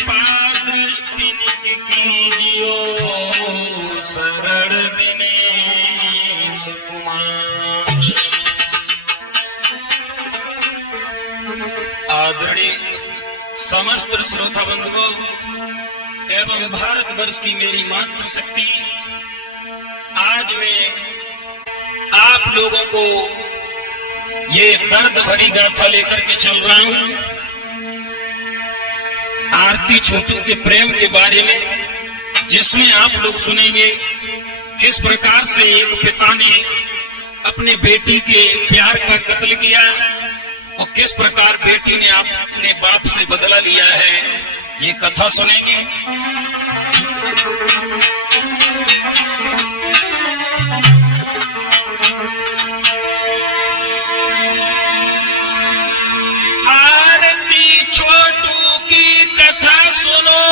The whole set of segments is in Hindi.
कृपा दृष्टि निज कीजियो शरण दिनेश कुमार। आदरणीय समस्त श्रोता बंधुओं एवं भारतवर्ष की मेरी मातृशक्ति, आज मैं आप लोगों को ये दर्द भरी गाथा लेकर के चल रहा हूं आरती छोटू के प्रेम के बारे में, जिसमें आप लोग सुनेंगे किस प्रकार से एक पिता ने अपने बेटी के प्यार का कत्ल किया और किस प्रकार बेटी ने अपने बाप से बदला लिया है। ये कथा सुनेंगे। आरती छोटू की कथा सुनो,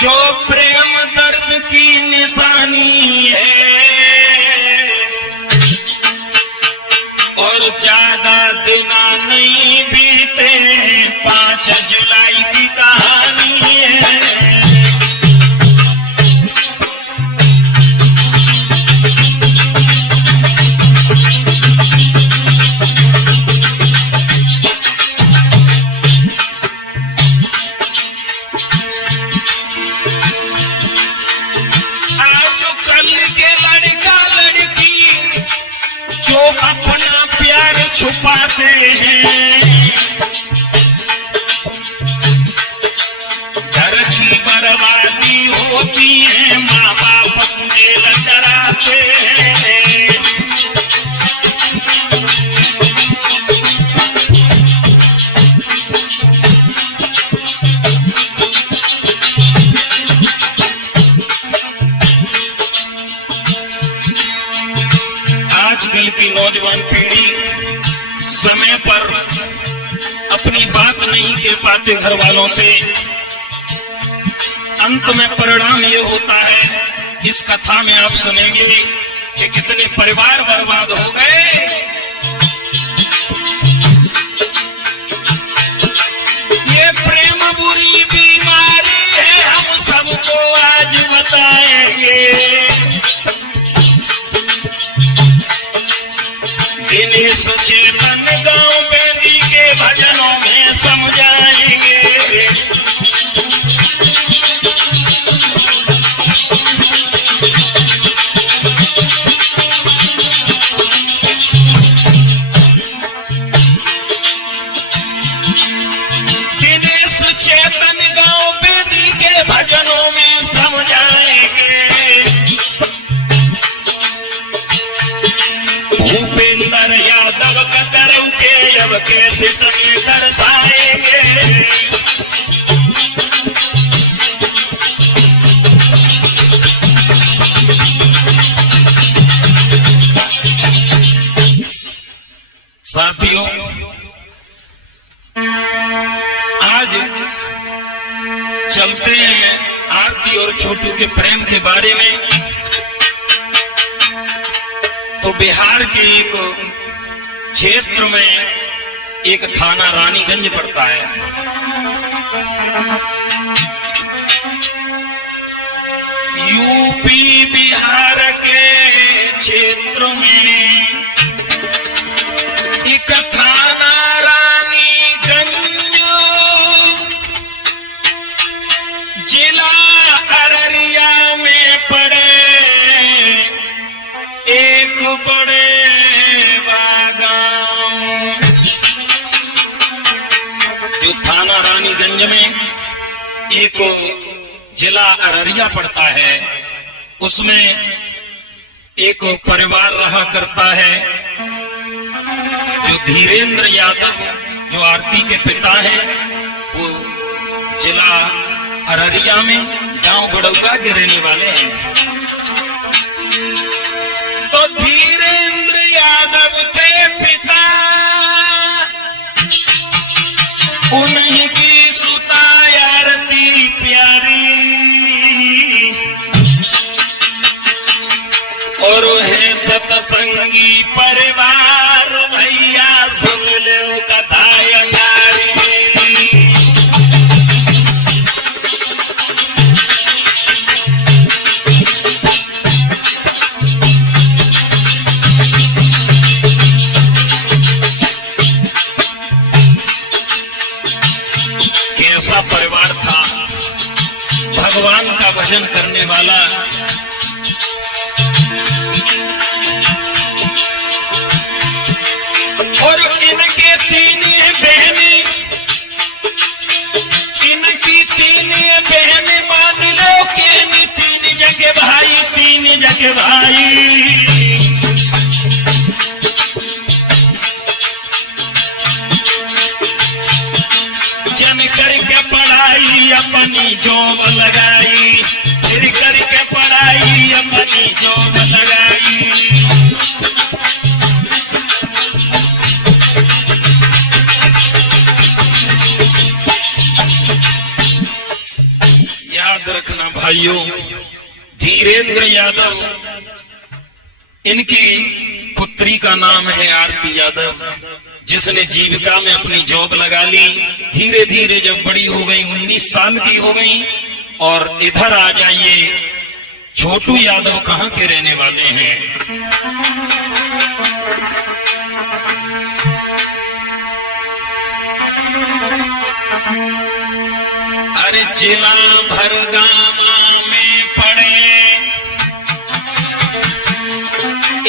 जो प्रेम दर्द की निशानी है और ज्यादा दिना नहीं बीते, 5 जुलाई की कहानी है। आजकल के लड़का लड़की जो अपना प्यार छुपाते हैं, घर की बर्बादी होती है, माँ बाप जेल कराते हैं। आजकल की नौजवान पीढ़ी समय पर अपनी बात नहीं कह पाते घर वालों से, अंत में परिणाम ये होता है, इस कथा में आप सुनेंगे कि कितने परिवार बर्बाद हो गए। ये प्रेम बुरी बीमारी है, हम सबको आज बताएंगे। दिनेश चेतन गांव बेदी के भजनों में समझाएंगे। दिनेश चेतन गांव बेदी के भजनों में समझाएंगे। भूपेंद्र यादव कतरऊ के अब के सितम दर्शाएंगे। साथियों, आज चलते हैं आरती और छोटू के प्रेम के बारे में। तो बिहार के एक क्षेत्र में एक थाना रानीगंज पड़ता है। यूपी बिहार के क्षेत्र में एक थाना रानीगंज, जिला अररिया में पड़े एक बड़े गांव। जो थाना रानीगंज में एक जिला अररिया पड़ता है, उसमें एक परिवार रहा करता है। जो धीरेन्द्र यादव जो आरती के पिता हैं, वो जिला अररिया में गांव बड़ौदा के रहने वाले हैं। तो धीरेन्द्र यादव थे पिता, उन्हीं की सुता आरती प्यारी, और है सतसंगी परिवार, भैया सुन लो कथा अंगारी। ऐसा परिवार था, भगवान का भजन करने वाला। और इनके तीन बहनी, इनकी तीन बहन मान लो कि तीन जगह भाई, तीन जगह भाई। जन करके पढ़ाई अपनी जॉब लगाई, फिर करके पढ़ाई अपनी जॉब लगाई। याद रखना भाइयों, धीरेन्द्र यादव, इनकी पुत्री का नाम है आरती यादव, जिसने जीविका में अपनी जॉब लगा ली। धीरे धीरे जब बड़ी हो गई, 19 साल की हो गई। और इधर आ जाइए, छोटू यादव कहाँ के रहने वाले हैं? अरे जिला भरगामा में पड़े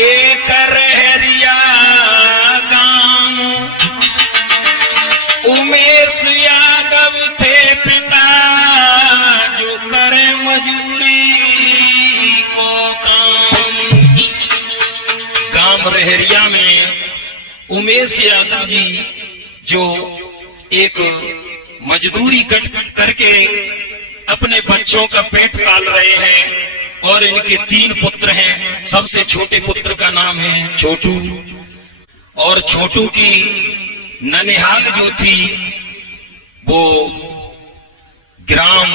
एक रहरिया गांव, उमेश यादव थे पिता जो करे मजूरी को काम। गांव रहरिया में उमेश यादव जी जो एक मजदूरी करके अपने बच्चों का पेट पाल रहे हैं। और इनके 3 पुत्र हैं। सबसे छोटे पुत्र का नाम है छोटू। और छोटू की ननिहाल जो थी वो ग्राम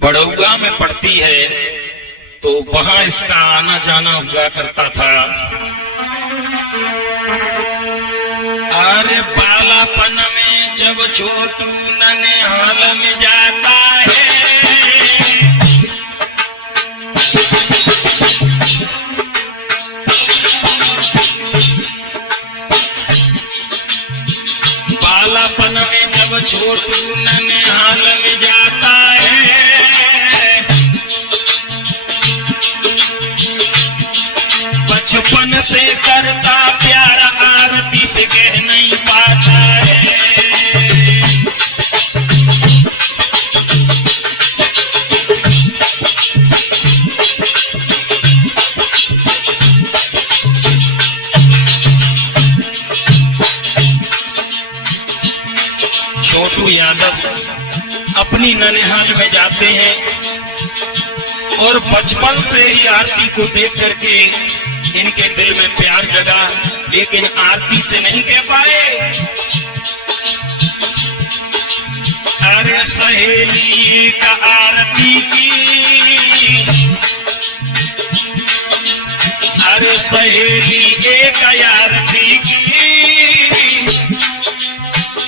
बड़ौगा में पड़ती है, तो वहां इसका आना जाना हुआ करता था। अरे बालापन में जब छोटू ननिहाल में जाता है, बालापन में जब छोटू ननिहाल में जाता है, बचपन से करता प्यार आरती से कह नहीं पाता है। छोटू यादव अपनी ननिहाल में जाते हैं और बचपन से ही आरती को देख करके इनके दिल में प्यार जगा, लेकिन आरती से नहीं कह पाए। अरे सहेली का आरती की, अरे सहेली एक आरती की,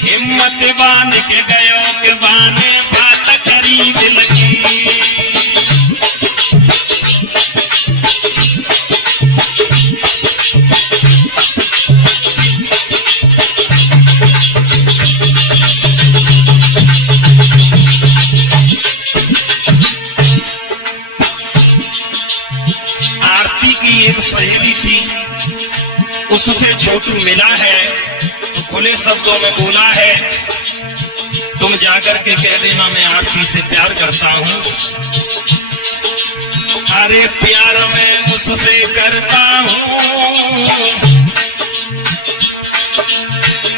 हिम्मत बांध के गयो के बाने बात करीब लगी। एक सहेली थी, उससे छोटू मिला है तो खुले शब्दों में बोला है, तुम जाकर के कह देना मैं आरती से प्यार करता हूँ। अरे प्यार मैं उससे करता हूँ,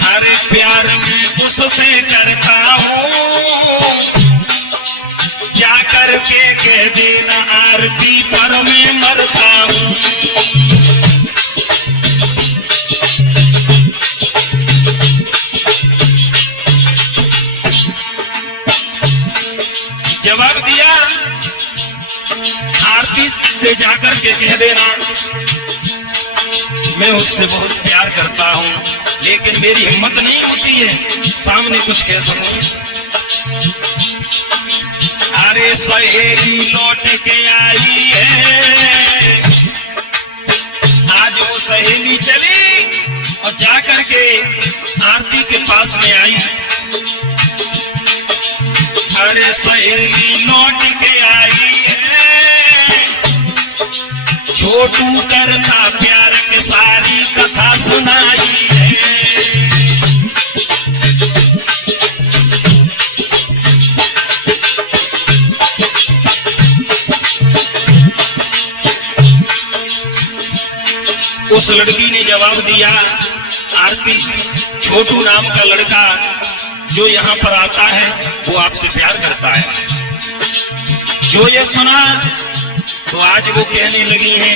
अरे प्यार मैं उससे करता हूँ, जाकर के कह देना आरती पर मैं मरता हूँ। जवाब दिया, आरती से जाकर के कह देना मैं उससे बहुत प्यार करता हूँ, लेकिन मेरी हिम्मत नहीं होती है सामने कुछ कह सकूं। अरे सहेली लौट के आई है, आज वो सहेली चली और जाकर के आरती के पास में आई। अरे सहेली लौट के आई है, छोटू करता प्यार की सारी कथा सुनाई है। उस लड़की ने जवाब दिया, आरती, छोटू नाम का लड़का जो यहाँ पर आता है वो आपसे प्यार करता है। जो ये सुना तो आज वो कहने लगी है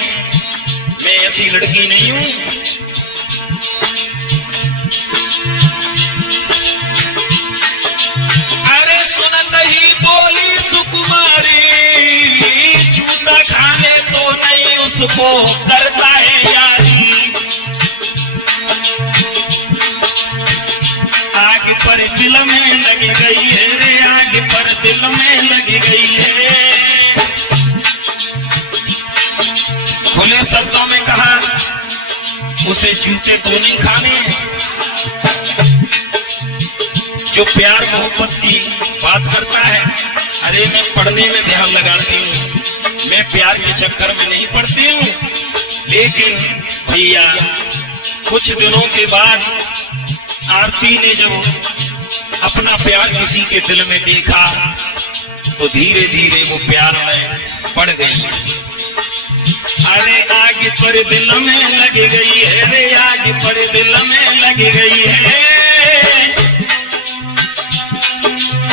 मैं ऐसी लड़की नहीं हूं। अरे सुनत ही बोली सुकुमारी, जूता खाने तो नहीं उसको करता है यारी। आग पर दिल में लगी गई है रे, आग पर दिल में लगी गई है। खुले शब्दों में कहा उसे जूते तो नहीं खाने। जो प्यार मोहब्बत की बात करता है, अरे मैं पढ़ने में ध्यान लगाती हूँ, मैं प्यार के चक्कर में नहीं पड़ती हूँ। लेकिन भैया कुछ दिनों के बाद आरती ने जब अपना प्यार किसी के दिल में देखा तो धीरे धीरे वो प्यार में पड़ गई। अरे आग पर दिल में लगी गई है रे, आग पर दिल में लगी गई है।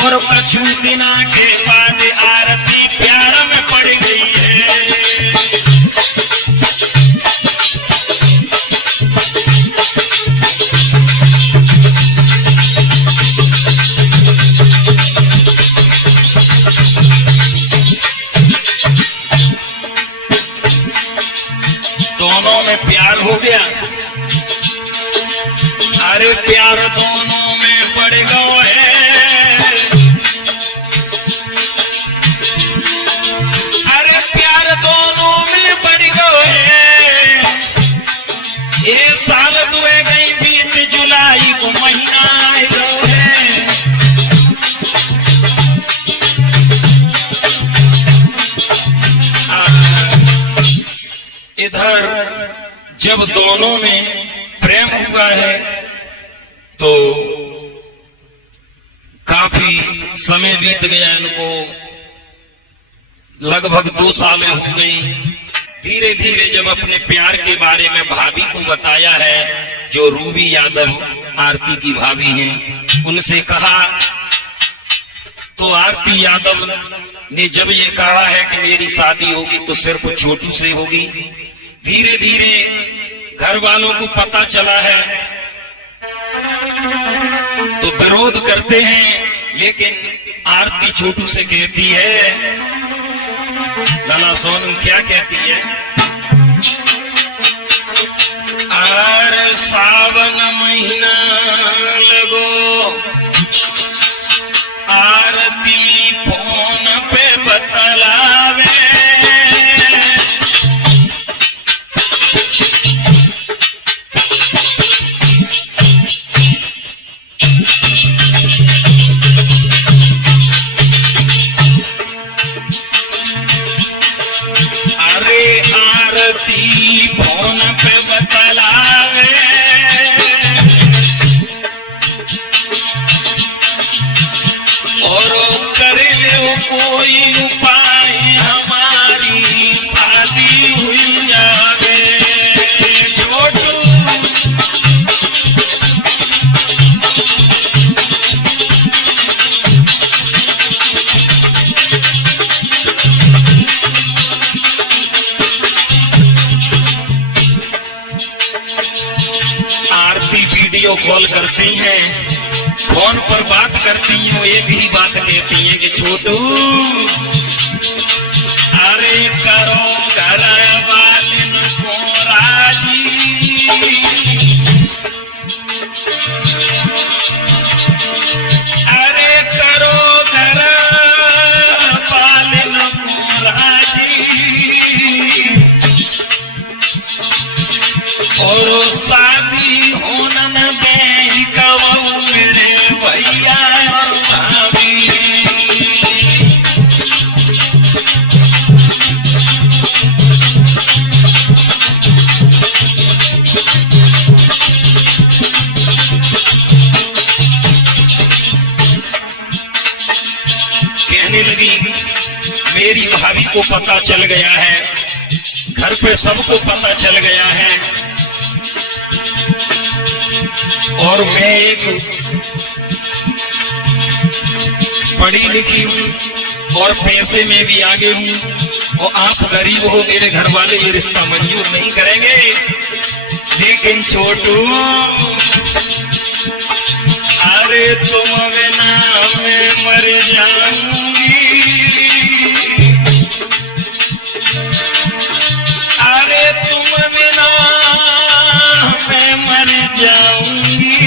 और कुछ दिना के बाद आरती प्यार में पड़ गई है। दोनों में प्यार हो गया। अरे प्यार दोनों में पड़ गया है। अरे प्यार दोनों में पड़ गया है। ये साल दुए गई बीत जुलाई को महीना आए गो है। इधर जब दोनों में प्रेम हुआ है तो काफी समय बीत गया, इनको लगभग 2 सालें हो गई। धीरे धीरे जब अपने प्यार के बारे में भाभी को बताया है, जो रूबी यादव आरती की भाभी हैं, उनसे कहा तो आरती यादव ने जब ये कहा है कि मेरी शादी होगी तो सिर्फ छोटू से होगी। धीरे धीरे घर वालों को पता चला है तो विरोध करते हैं, लेकिन आरती छोटू से कहती है, नाना सोनू क्या कहती है, आर सावन महीना लगो, आरती फोन पे बतलावे, आरती फोन पे बतलावे, और कर ले कोई उपाय हमारी शादी हुई जावे। छोटू आरती वीडियो कॉल करती हैं, फोन पर बात करती हूँ, एक ही बात कहती है कि छोटू अरे करो घर वालिन को राजी, अरे करो घर वालिन को राजी, और शादी होना न दे कवऊ मेरे भैया और भाभी। कहने लगी मेरी भाभी को पता चल गया है, घर पे सबको पता चल गया है, और मैं एक पढ़ी लिखी हूं और पैसे में भी आगे हूं, और आप गरीब हो, मेरे घर वाले ये रिश्ता मंजूर नहीं करेंगे। लेकिन छोटू, अरे तुम बिना मैं मर जाऊंगी, अरे तुम बिना मैं मर जाऊंगी,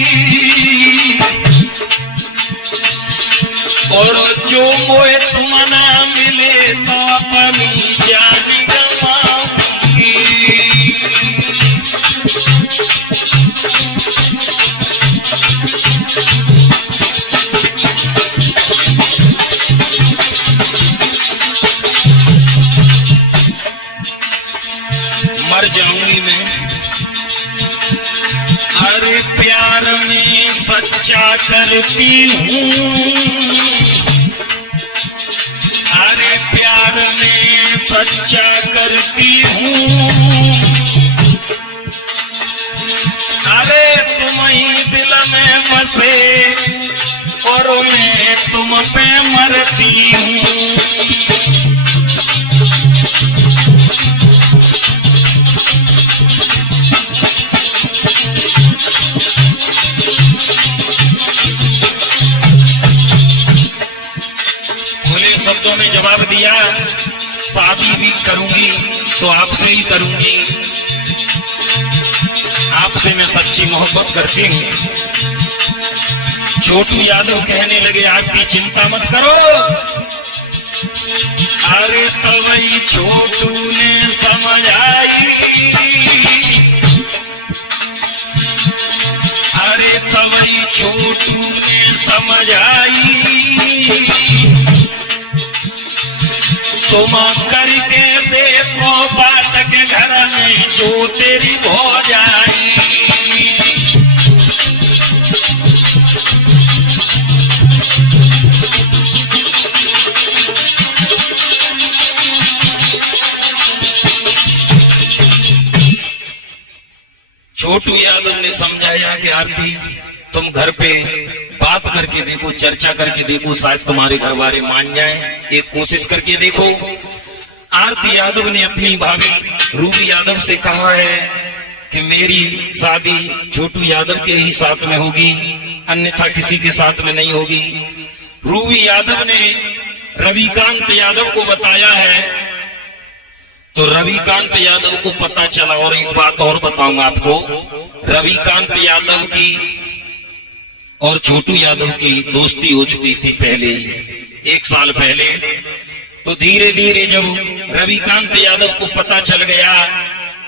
और जो मोए तुम ना मिले तो अपनी जान गवाऊंगी। मर जाऊंगी मैं, अरे प्यार में सच्चा करती हूँ, अरे प्यार में सच्चा करती हूँ, अरे तुम ही दिल में बसे और मैं तुम पे मरती हूँ। खुले शब्दों में जवाब दिया, शादी भी करूंगी तो आपसे ही करूंगी, आपसे मैं सच्ची मोहब्बत करती हूँ। छोटू यादव कहने लगे आपकी चिंता मत करो। अरे तवई छोटू ने समझ आई, अरे तवई छोटू ने समझ आई, तुम करके देखो बात के घर में जो तेरी भौजाई। छोटू यादव ने समझाया कि आरती तुम घर पे बात करके देखो, चर्चा करके देखो, शायद तुम्हारे घर वाले मान जाएं, एक कोशिश करके देखो। आरती यादव ने अपनी भाभी रूबी यादव से कहा है कि मेरी शादी छोटू यादव के ही साथ में होगी, अन्यथा किसी के साथ में नहीं होगी। रूबी यादव ने रविकांत यादव को बताया है, तो रविकांत यादव को पता चला। और एक बात और बताऊंगा आपको, रविकांत यादव की और छोटू यादव की दोस्ती हो चुकी थी पहले ही, 1 साल पहले। तो धीरे धीरे जब रविकांत यादव को पता चल गया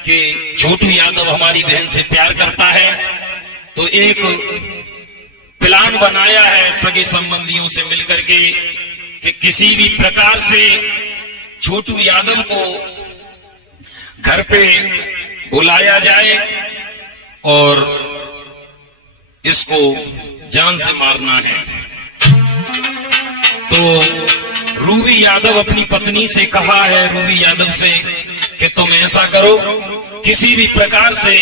कि छोटू यादव हमारी बहन से प्यार करता है, तो एक प्लान बनाया है सगे संबंधियों से मिलकर के कि किसी भी प्रकार से छोटू यादव को घर पे बुलाया जाए और इसको जान से मारना है। तो रूबी यादव अपनी पत्नी से कहा है, रूबी यादव से, कि तुम ऐसा करो, किसी भी प्रकार से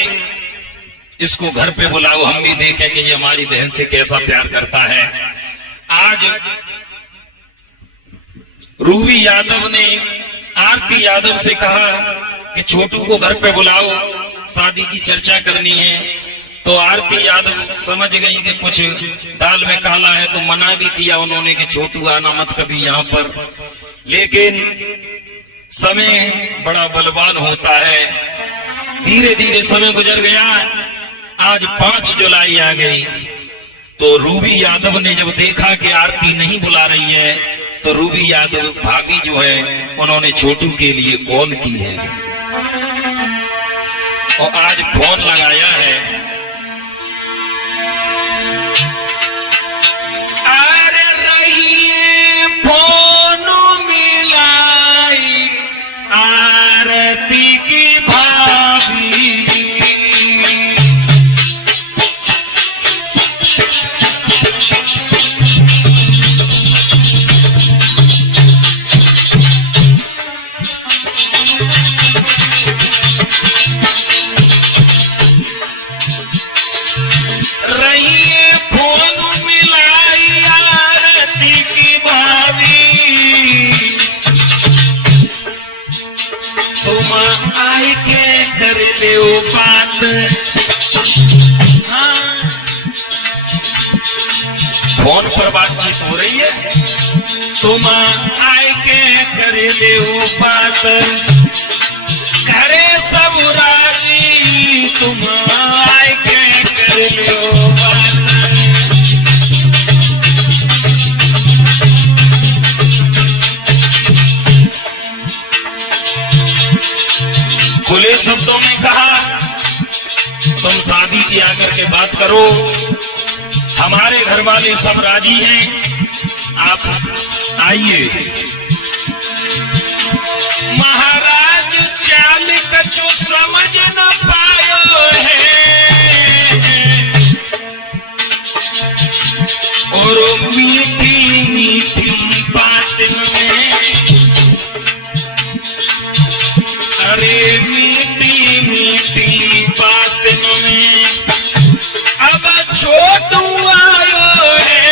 इसको घर पे बुलाओ, हम भी देखें कि ये हमारी बहन से कैसा प्यार करता है। आज रूबी यादव ने आरती यादव से कहा कि छोटू को घर पे बुलाओ, शादी की चर्चा करनी है। तो आरती यादव समझ गई कि कुछ दाल में काला है, तो मना भी किया उन्होंने कि छोटू आना मत कभी यहाँ पर। लेकिन समय बड़ा बलवान होता है, धीरे धीरे समय गुजर गया। आज 5 जुलाई आ गई, तो रूबी यादव ने जब देखा कि आरती नहीं बुला रही है, तो रूबी यादव भाभी जो है उन्होंने छोटू के लिए कॉल की है और आज फोन लगाया है। अरे रहिए फोन मिलाई आरती की भाभी, ले बात। हाँ, फोन पर बातचीत हो रही है, तुम आए के करे ले बात। घरे सब राजी, तुम आए के करे ले बात। खुले शब्दों में कहा, तुम शादी की आकर के बात करो, हमारे घर वाले सब राजी हैं, आप आइए। महाराज चाल कछु समझ न पायो है, और मीठी मीठी बातन में, अरे मीठी मीठी बातन में अब छोटू आयो है,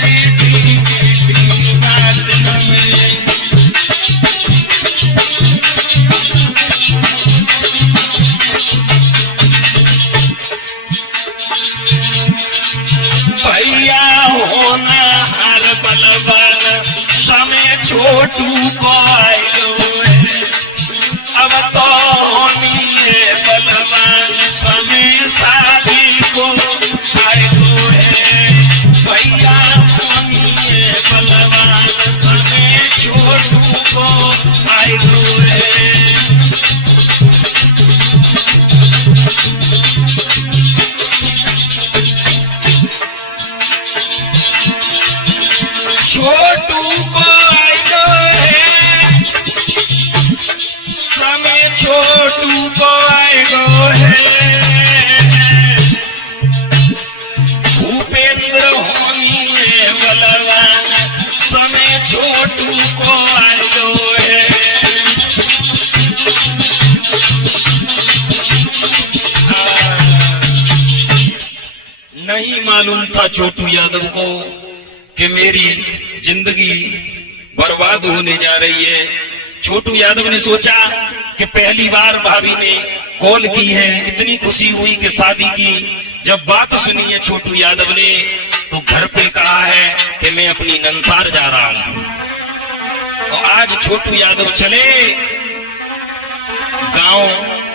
मीठी मीठी बातन में। भैया होना हर बलवान, समय छोटू को आयो है, अब तो होनी है बलवान, समय शादी को आयो है। भैया होनी है बलवान, समय छोटू को आयो है। छोटू को आयो है, समय छोटू को आयो है। भूपेंद्र होनी है बलवान, समय छोटू को आयो है। नहीं मालूम था छोटू यादव को कि मेरी जिंदगी बर्बाद होने जा रही है। छोटू यादव ने सोचा कि पहली बार भाभी ने कॉल की है, इतनी खुशी हुई कि शादी की। जब बात सुनी है छोटू यादव ने, तो घर पे कहा है कि मैं अपनी नंसार जा रहा हूं। और आज छोटू यादव चले, गांव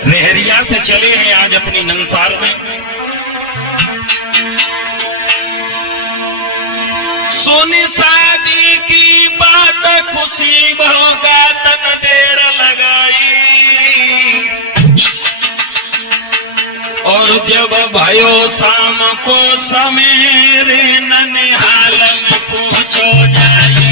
रहरिया से चले हैं आज अपनी नंसार में। सुनी शादी की बात खुशी भोगा तन देर लगाई, और जब भयो शाम को समेरे ननिहाल में पहुंचो जाई।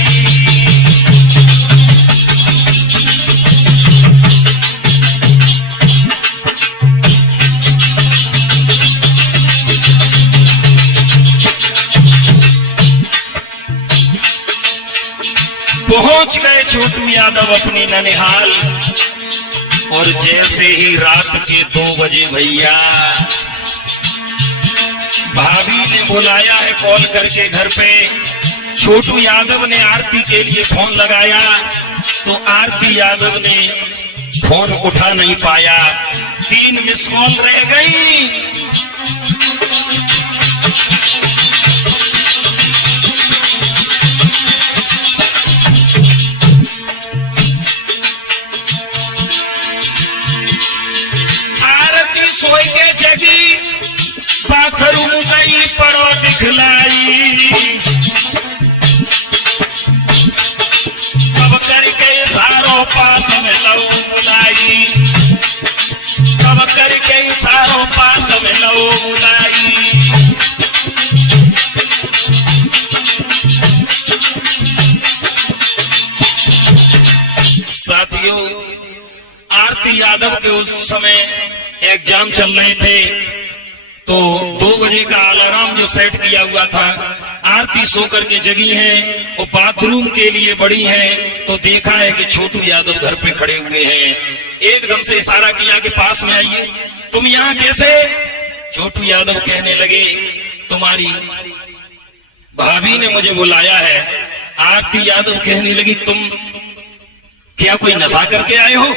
पहुंच गए छोटू यादव अपनी ननिहाल, और जैसे ही रात के 2 बजे भैया भाभी ने बुलाया है कॉल करके घर पे। छोटू यादव ने आरती के लिए फोन लगाया, तो आरती यादव ने फोन उठा नहीं पाया, 3 मिस कॉल रह गई। सोई के जगी, बाथरूम गई पड़ो दिखलाई, कब करके सारो पास में लो बुलाई, कब करके सारो पास में लो बुलाई। साथियों, आरती यादव के उस समय एग्जाम चल रहे थे, तो 2 बजे का अलार्म जो सेट किया हुआ था, आरती सो करके जगी है और बाथरूम के लिए बड़ी है, तो देखा है कि छोटू यादव घर पे खड़े हुए हैं। एकदम से इशारा किया कि पास में आइए। तुम यहाँ कैसे? छोटू यादव कहने लगे, तुम्हारी भाभी ने मुझे बुलाया है। आरती यादव कहने लगी, तुम क्या कोई नशा करके आए हो?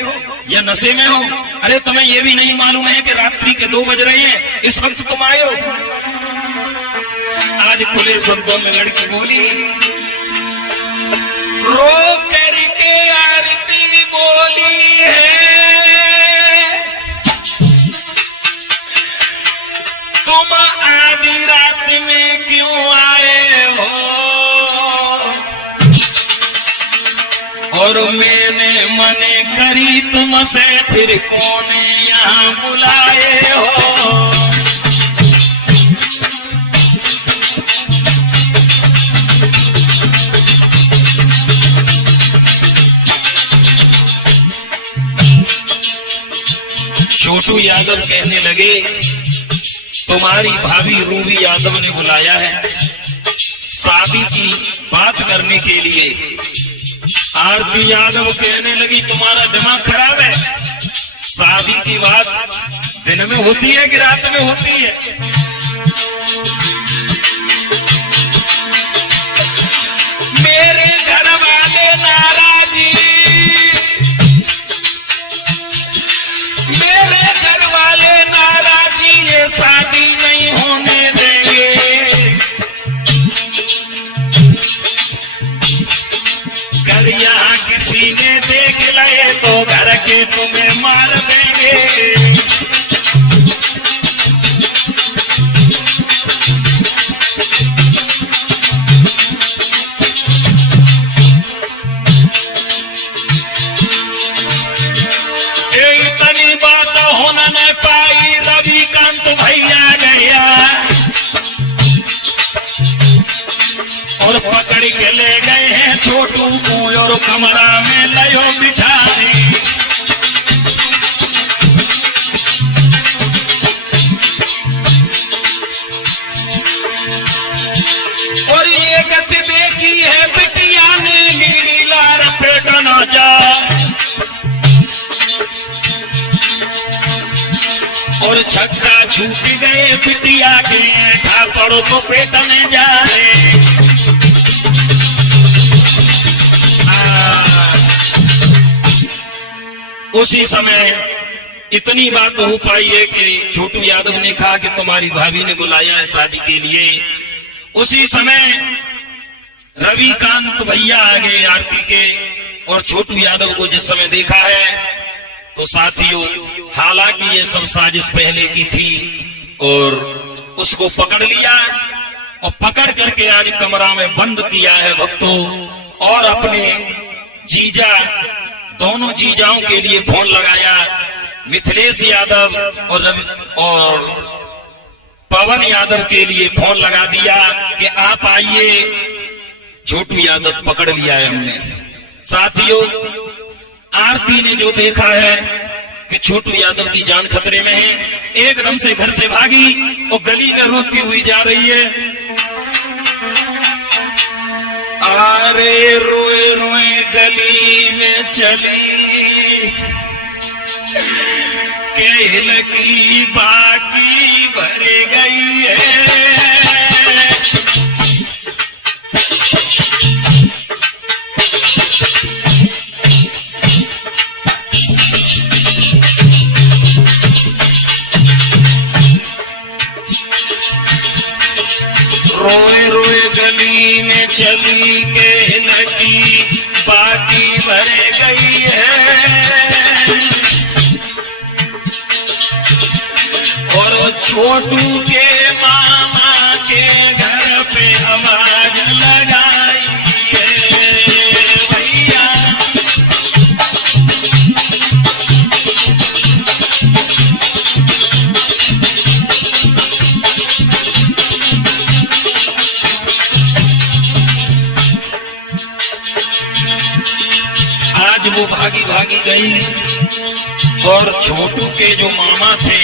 या नशे में हो? अरे तुम्हें यह भी नहीं मालूम है कि रात्रि के 2 बज रहे हैं, इस वक्त तुम आए हो? आज खुले शब्दों में लड़की बोली, रो करके आरती बोली है, तुम आधी रात में क्यों आए हो? और मैंने मने करी तुमसे, फिर कौन यहाँ बुलाए हो? छोटू यादव कहने लगे, तुम्हारी भाभी रूबी यादव ने बुलाया है शादी की बात करने के लिए। आरती यादव कहने लगी, तुम्हारा दिमाग खराब है? शादी की बात दिन में होती है कि रात में होती है? मेरे घर वाले नाराजी, मेरे घर वाले नाराजी, ये शादी नहीं होने देंगे। घर यहाँ किसी ने देख ले तो घर के तुम्हें मार देंगे। इतनी बात होना न पाई, रविकांत भैया गया और पकड़ के ले गए हैं छोटू को और कमरा में लयो बिठा दी। और ये गति देखी है बिटिया ने, लीली लार पेटना जा और छक्का छूट गए बिटिया के, ठाकुर तो पेट में जाए। उसी समय इतनी बात हो पाई है कि छोटू यादव ने कहा कि तुम्हारी भाभी ने बुलाया है शादी के लिए। उसी समय रविकांत भैया आ गए आरती के, और छोटू यादव को जिस समय देखा है तो साथियों, हालांकि ये सब साजिश पहले की थी, और उसको पकड़ लिया और पकड़ करके आज कमरा में बंद किया है भक्तों। और अपने जीजा, दोनों जीजाओं के लिए फोन लगाया, मिथिलेश यादव और पवन यादव के लिए फोन लगा दिया कि आप आइए। छोटू यादव पकड़ लिया है हमने। साथियों, आरती ने जो देखा है कि छोटू यादव की जान खतरे में है, एकदम से घर से भागी और गली में रोती हुई जा रही है। अरे रोए रोए गली में चली, केल की बाकी भर गई है। रोए रोए गली में चली, केल की बाकी भर गई है। और वो छोटू के मामा के घर पे आवाज लगाई है भैया। आज वो भागी भागी गई और छोटू के जो मामा थे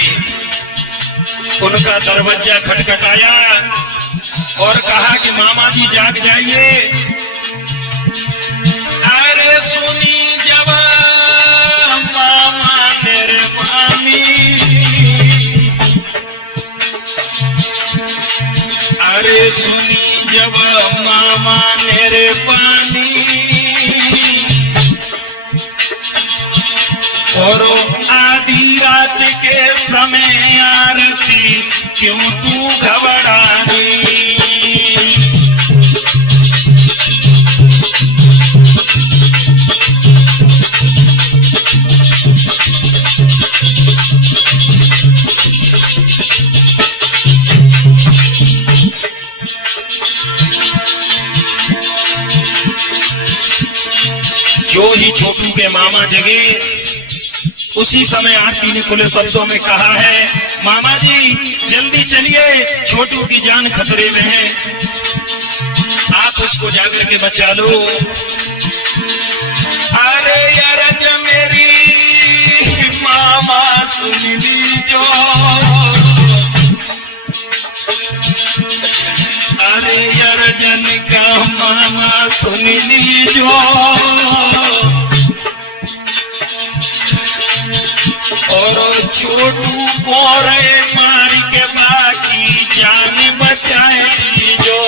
उनका दरवाजा खटखटाया और कहा कि मामा जी जाग जाइए। अरे सुनी जब मामा मेरे मामी, अरे सुनी जब मामा मेरे पानी, और आधी रात के समय आरती क्यों तू घबरानी। जो ही छोटू के मामा जगे उसी समय आरती ने खुले शब्दों में कहा है, मामा जी जल्दी चलिए, छोटू की जान खतरे में है, आप उसको जाकर के बचा लो। अरे यार मेरी मामा सुन लीजो, अरे यार जन का मामा सुन लीजो, और छोटू को रे मार के बाकी जान बचाए जो।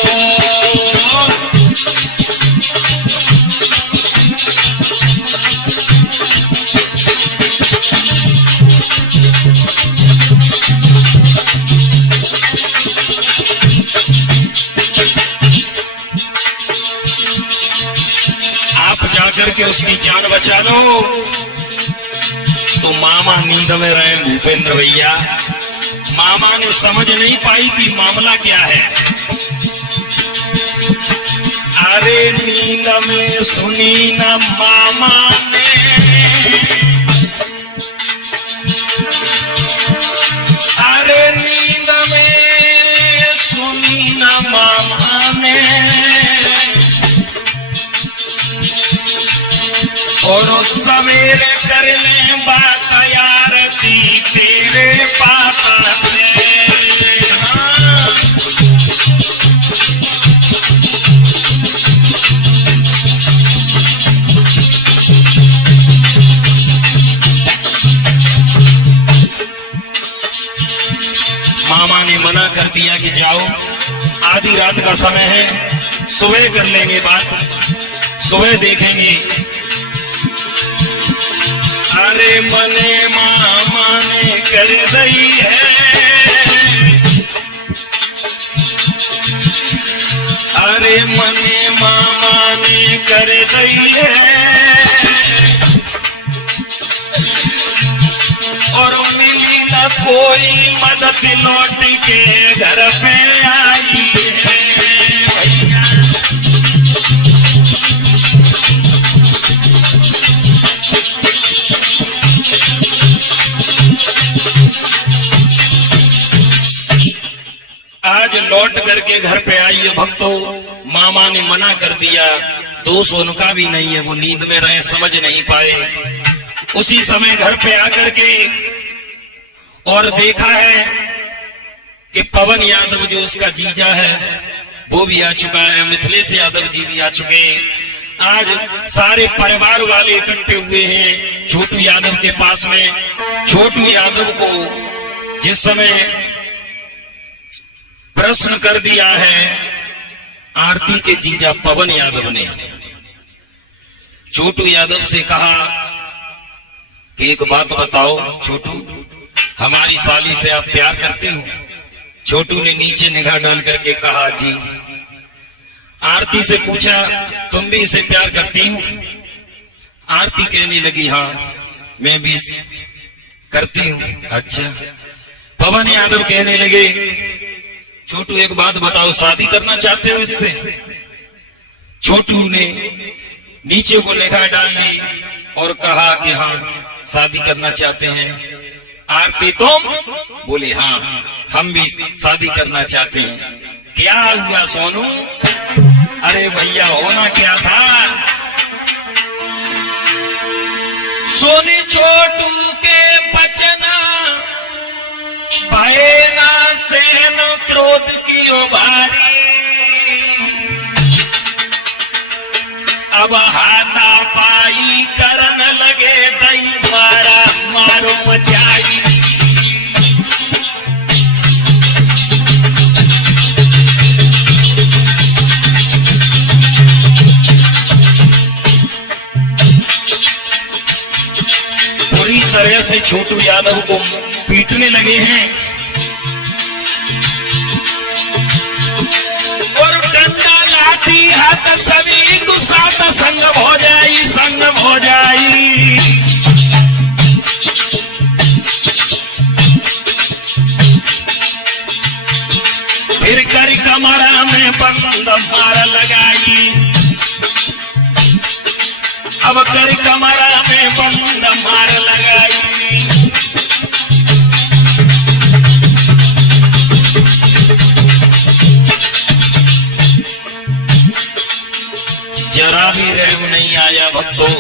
आप जाकर के उसकी जान बचा लो। तो मामा नींद में रहे भूपेंद्र भैया, मामा ने समझ नहीं पाई कि मामला क्या है। अरे नींद में सुनी न मामा ने, अरे नींद में सुनी न मामा ने, और सवेरे कर ले बात आरती तेरे पापा से। हाँ। मामा ने मना कर दिया कि जाओ, आधी रात का समय है, सुबह कर लेंगे बात, सुबह देखेंगे। अरे मने मामा ने कर दी है, अरे मने मामा ने कर दी है, और मिली न कोई मदद, लौट के घर पे आई है भैया। आज लौट करके घर पे आई है भक्तों, मामा ने मना कर दिया, दोष उनका भी नहीं है, वो नींद में रहे, समझ नहीं पाए। उसी समय घर पे आकर के और देखा है कि पवन यादव जो उसका जीजा है वो भी आ चुका है, मिथिलेश यादव जी भी आ चुके हैं। आज सारे परिवार वाले इकट्ठे हुए हैं छोटू यादव के पास में। छोटू यादव को जिस समय प्रश्न कर दिया है आरती के जीजा पवन यादव ने, छोटू यादव से कहा कि एक बात बताओ छोटू, हमारी साली से आप प्यार करते हो? छोटू ने नीचे निगाह डाल करके कहा जी। आरती से पूछा तुम भी इसे प्यार करती हो? आरती कहने लगी हाँ मैं भी करती हूँ। अच्छा। पवन यादव कहने लगे छोटू एक बात बताओ, शादी करना चाहते हो इससे? छोटू ने नीचे को निगाह डाल ली और कहा कि हाँ शादी करना चाहते हैं। आरती तुम? बोले हाँ हम भी शादी करना चाहते हैं। क्या हुआ सोनू? अरे भैया होना क्या था, सोनी छोटू के बचना भयना सेन क्रोध की भारी, अब हाथा पाई करन लगे दई मारा मारो मचाई। पूरी से छोटू यादव को पीटने लगे हैं और डंडा लाठी हाथ सभी को साथ संग हो जाई, संग हो जाई। फिर कर कमरा में बंद मार लगाई, अब कर कमरा में बंद मार लगाई। जरा भी रहम नहीं आया भक्तों,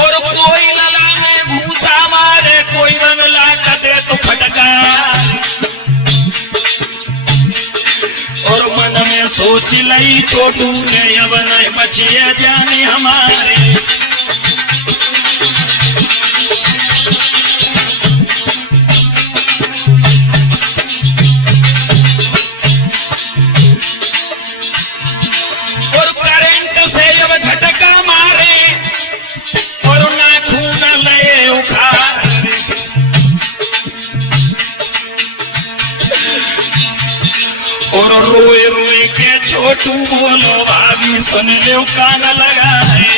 और कोई लला में भूसा मारे, कोई रंगला कदे तो फटका, और मन में सोच लई छोटू ने अब नहीं बचिए जाने हमारे। और करंट से अब झटका मारे और नाखून ले उखाड़े, और रोए रोए के छोटू बोलो भाभी सुन ले कान लगाए।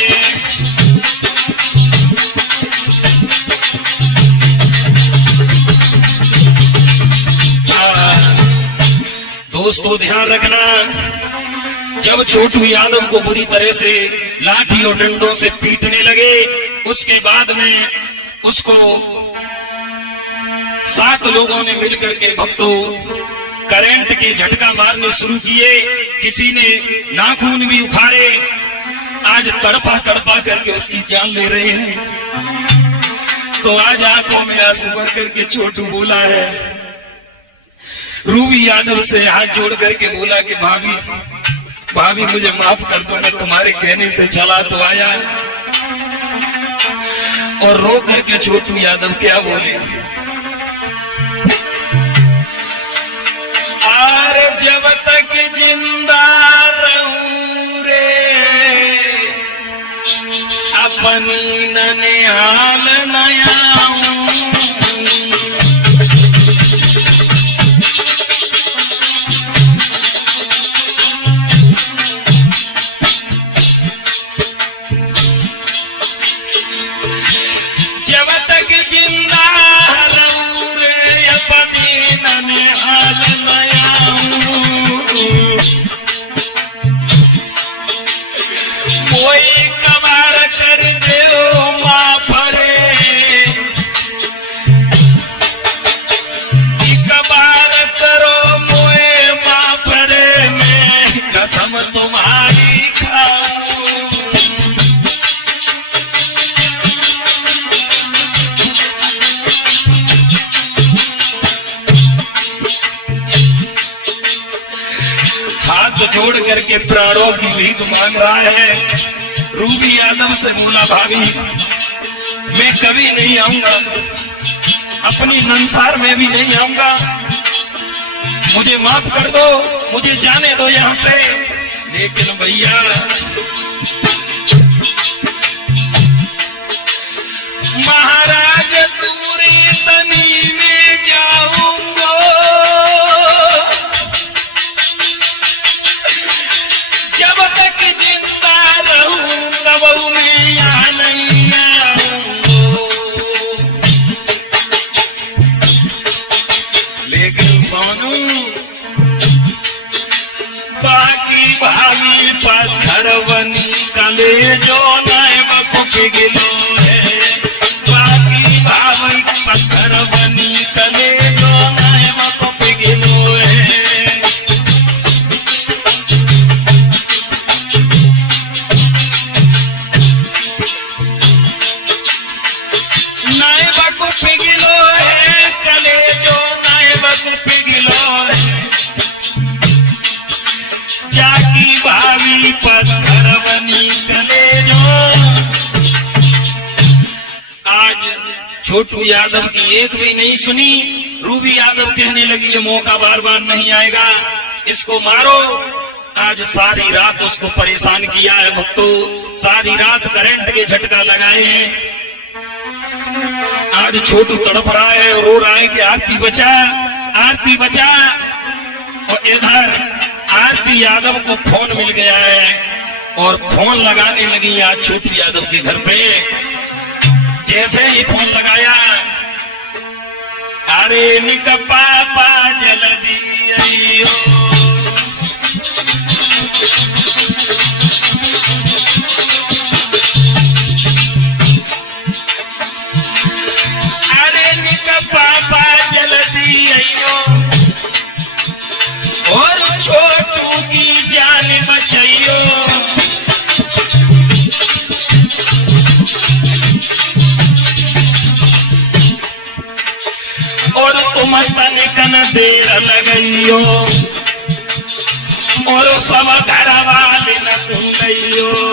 दोस्तों ध्यान रखना, जब छोटू यादव को बुरी तरह से लाठी और डंडों से पीटने लगे, उसके बाद में उसको 7 लोगों ने मिलकर के भक्तों करंट के झटका मारने शुरू किए। किसी ने नाखून भी उखाड़े, आज तड़पा तड़पा करके उसकी जान ले रहे हैं। तो आज आंखों में आंसू भर करके छोटू बोला है, रूबी यादव से हाथ जोड़ करके बोला कि भाभी भाभी मुझे माफ कर दो, मैं तुम्हारे कहने से चला तो आया। और रो करके छोटू यादव क्या बोले, आरे जब तक जिंदा रहूं रे अपनी ननिहाल नया जोड़ करके प्राणों की भीख मांग रहा है। रूबी यादव से बोला भाभी मैं कभी नहीं आऊंगा, अपनी नंसार में भी नहीं आऊंगा, मुझे माफ कर दो, मुझे जाने दो यहां से। लेकिन भैया महाराज दूरी तनी में जाऊंगा, जब तक जिंदा रहूंगा वो मैं यहाँ नहीं आऊंगा। लेकिन सोनू बाकी भाभी पत्थर बनी कले जो नए बकुफ गिलो है, बाकी भाभी पत्थर बनी कले जो नए बकुफ गिलो है। नए बकुफ गिलो है कले जो नए बकुफ गिलो है, जाकी भाभी पत्थर बनी कले जो। आज छोटू यादव की एक भी नहीं सुनी। रूबी यादव कहने लगी ये मौका बार बार नहीं आएगा, इसको मारो। आज सारी रात उसको परेशान किया है भक्तों, सारी रात करंट के झटका लगाए हैं। आज छोटू तड़प रहा है और रो रहा है कि आरती बचा, आरती बचा। और इधर आरती यादव को फोन मिल गया है और फोन लगाने लगी आज छोटू यादव के घर पे। जैसे ही फोन लगाया, अरे निक पापा जल्दी आइयो, पापा जल्दी आइयो और छोटू की जान बचाइयो। और तुम तनिकन देर लगाइयो और सब घर वाले न ढूंढियो।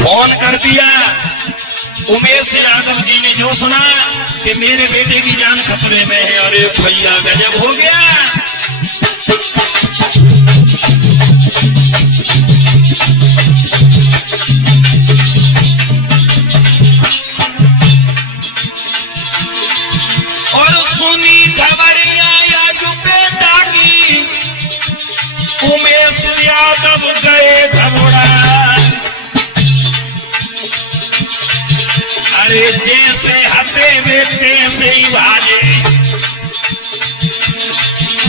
फोन कर दिया। उमेश यादव जी ने जो सुना कि मेरे बेटे की जान खतरे में है, अरे भैया गजब हो गया। और सुनी खबरिया याजू बेटा की, उमेश यादव गए घबरा। अरे जैसे हते बेटे से ही भाजे,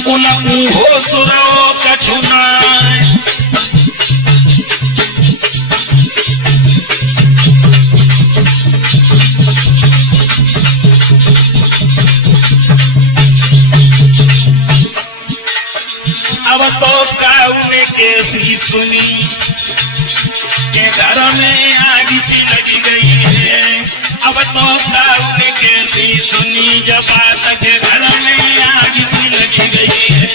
उनको हो सुरो कछुना। अब तो काउने कैसी सुनी के घर में आग सी लगी गई है। अब तो काउने कैसी सुनी जब बात के घर में आग सी लगी गई है।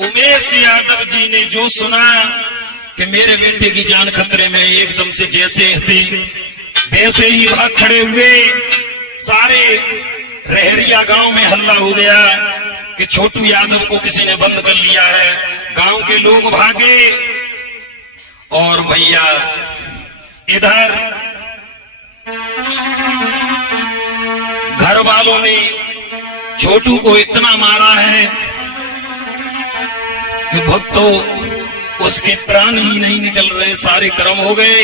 उमेश यादव जी ने जो सुना कि मेरे बेटे की जान खतरे में, एकदम से जैसे थे वैसे ही भाग खड़े हुए। सारे रहरिया गांव में हल्ला हो गया कि छोटू यादव को किसी ने बंद कर लिया है। गांव के लोग भागे और भैया इधर घर वालों ने छोटू को इतना मारा है कि भक्तों उसके प्राण ही नहीं निकल रहे, सारे कर्म हो गए।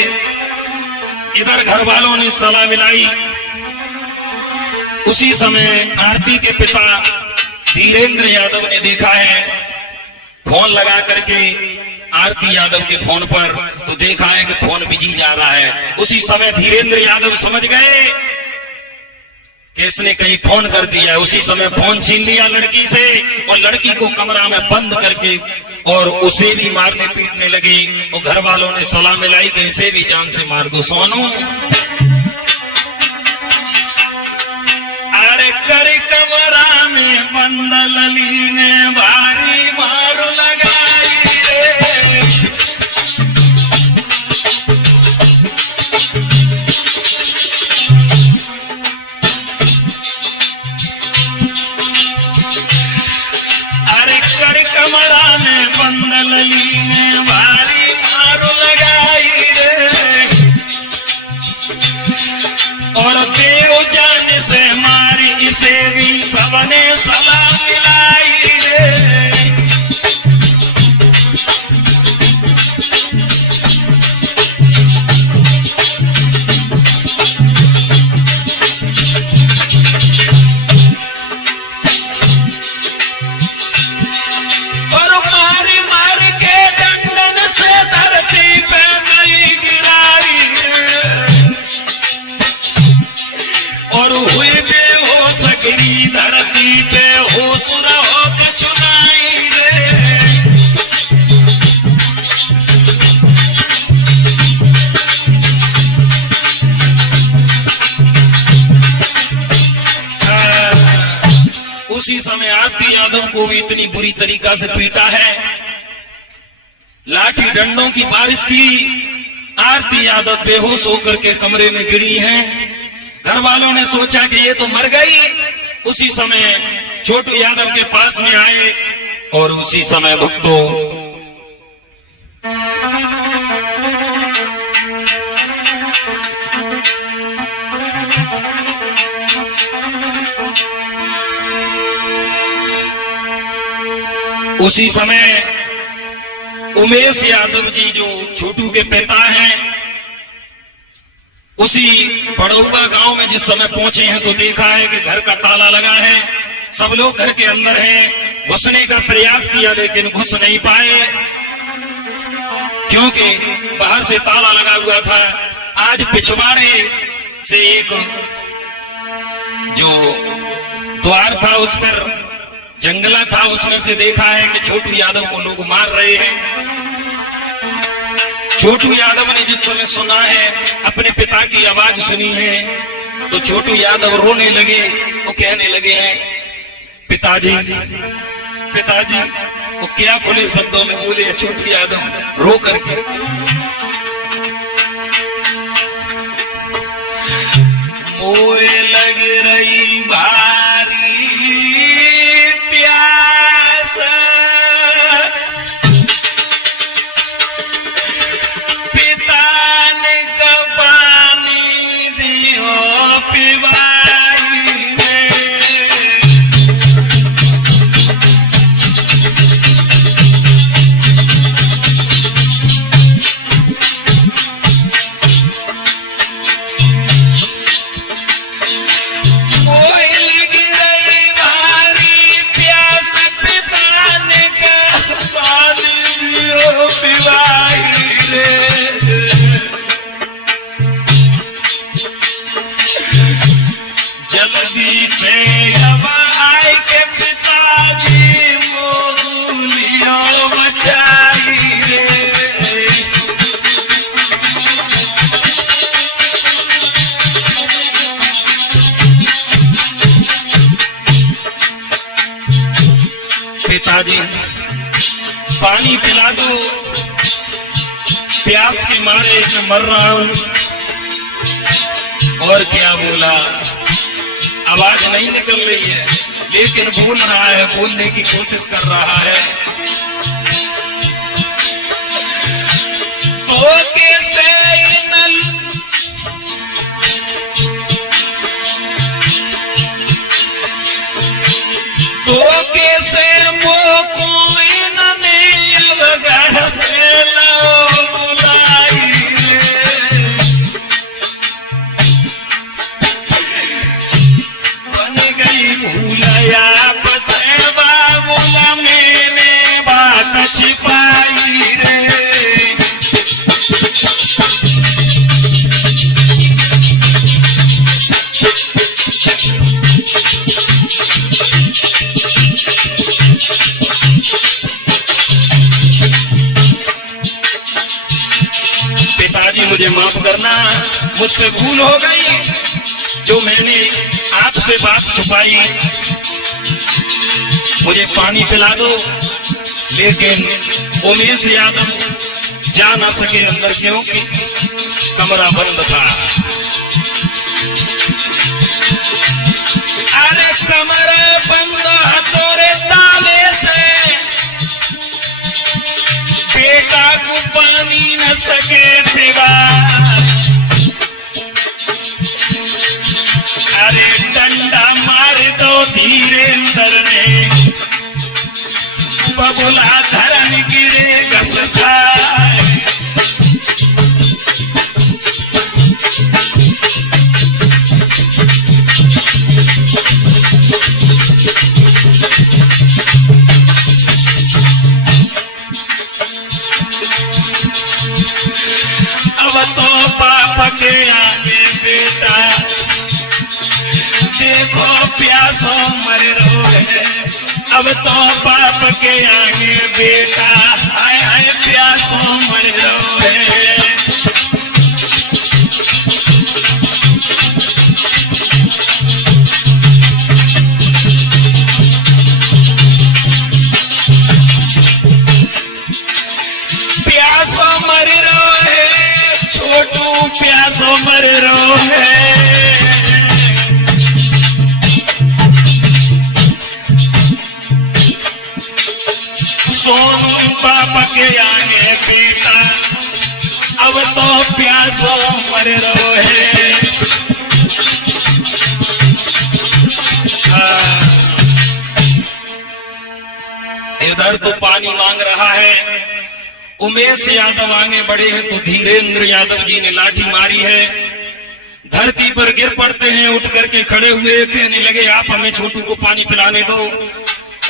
इधर घर वालों ने सलाह मिलाई। उसी समय आरती के पिता धीरेन्द्र यादव ने देखा है, फोन लगा करके आरती यादव के फोन पर तो देखा है कि फोन बिजी जा रहा है। उसी समय धीरेन्द्र यादव समझ गए कि इसने कहीं फोन कर दिया। उसी समय फोन छीन लिया लड़की से और लड़की को कमरा में बंद करके और उसे भी मारने पीटने लगी। और घर वालों ने सलाह मिलाई कि इसे भी जान से मार दो। सोनू अरे कर कमरा में बंद लली ने भारी मारू लगाई रे। अरे कर कमरा में बंद लली ने भारी मारू लगाई रे। और देव जान से मारी इसे भी सबने सलाह मिलाई रे। उसी समय आरती यादव को भी इतनी बुरी तरीका से पीटा है, लाठी डंडों की बारिश की। आरती यादव बेहोश होकर के कमरे में गिरी हैं। घर वालों ने सोचा कि ये तो मर गई। उसी समय छोटू यादव के पास में आए और उसी समय भक्तों उसी समय उमेश यादव जी जो छोटू के पिता हैं, उसी बड़ौबा गांव में जिस समय पहुंचे हैं तो देखा है कि घर का ताला लगा है, सब लोग घर के अंदर हैं। घुसने का प्रयास किया लेकिन घुस नहीं पाए, क्योंकि बाहर से ताला लगा हुआ था। आज पिछवाड़े से एक जो द्वार था उस पर जंगला था, उसमें से देखा है कि छोटू यादव को लोग मार रहे हैं। छोटू यादव ने जिस समय सुना है, अपने पिता की आवाज सुनी है, तो छोटू यादव रोने लगे। वो कहने लगे हैं, पिताजी पिताजी। वो क्या खुले शब्दों में बोले छोटू यादव रो करके, मोए लग रही भारी प्यास, पिता ने पानी दियो पिवाई रे। जल्दी से अब आए के पिताजी मोलियो बचाई रे। पिताजी पानी पिला दो, प्यास के मारे मैं मर रहा हूं। और क्या बोला, आवाज नहीं निकल रही है, लेकिन बोल रहा है, बोलने की कोशिश कर रहा है। तो कैसे नल तो कैसे मोको इन्होंने घर पे बुलाई भूलया बसे बाबूला मैंने बात छिपाई रे। पिताजी मुझे माफ करना, मुझसे भूल हो गई जो मैंने आपसे बात छुपाई। मुझे पानी पिला दो। लेकिन उमेश यादव जा ना सके अंदर, क्योंकि कमरा बंद था। अरे कमरा बंद तोरे ताले से, बेटा को पानी न सके पिवा। अरे डंडा मार दो धीरेन्द्र ने, बबुला धरन गिरे घसता। अब तो पाप के आगे बेटा देखो प्यासो मर रो है। अब तो पाप के आगे बेटा आए आए प्यासो मर रो है। प्यासो मर रो है। सोनू बाप के आगे बेटा अब तो प्यासो मर रो है। इधर तो पानी मांग रहा है। उमेश यादव आगे बढ़े हैं तो धीरेन्द्र यादव जी ने लाठी मारी है, धरती पर गिर पड़ते हैं। उठ करके खड़े हुए कहने लगे आप हमें छोटू को पानी पिलाने दो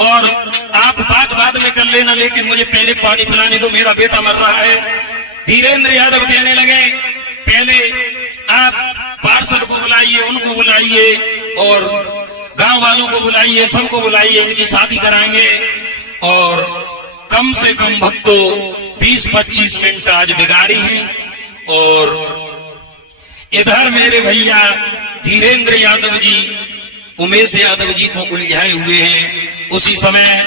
और आप बात में कर लेना, लेकिन मुझे पहले पानी पिलाने दो, मेरा बेटा मर रहा है। धीरेन्द्र यादव कहने लगे पहले आप पार्षद को बुलाइए, उनको बुलाइए और गांव वालों को बुलाइए, सबको बुलाइए, इनकी शादी कराएंगे। और कम से कम भक्तों 20-25 मिनट आज बिगाड़ी हैं। और इधर मेरे भैया धीरेन्द्र यादव जी उमेश यादव जी को उलझाए हुए हैं। उसी समय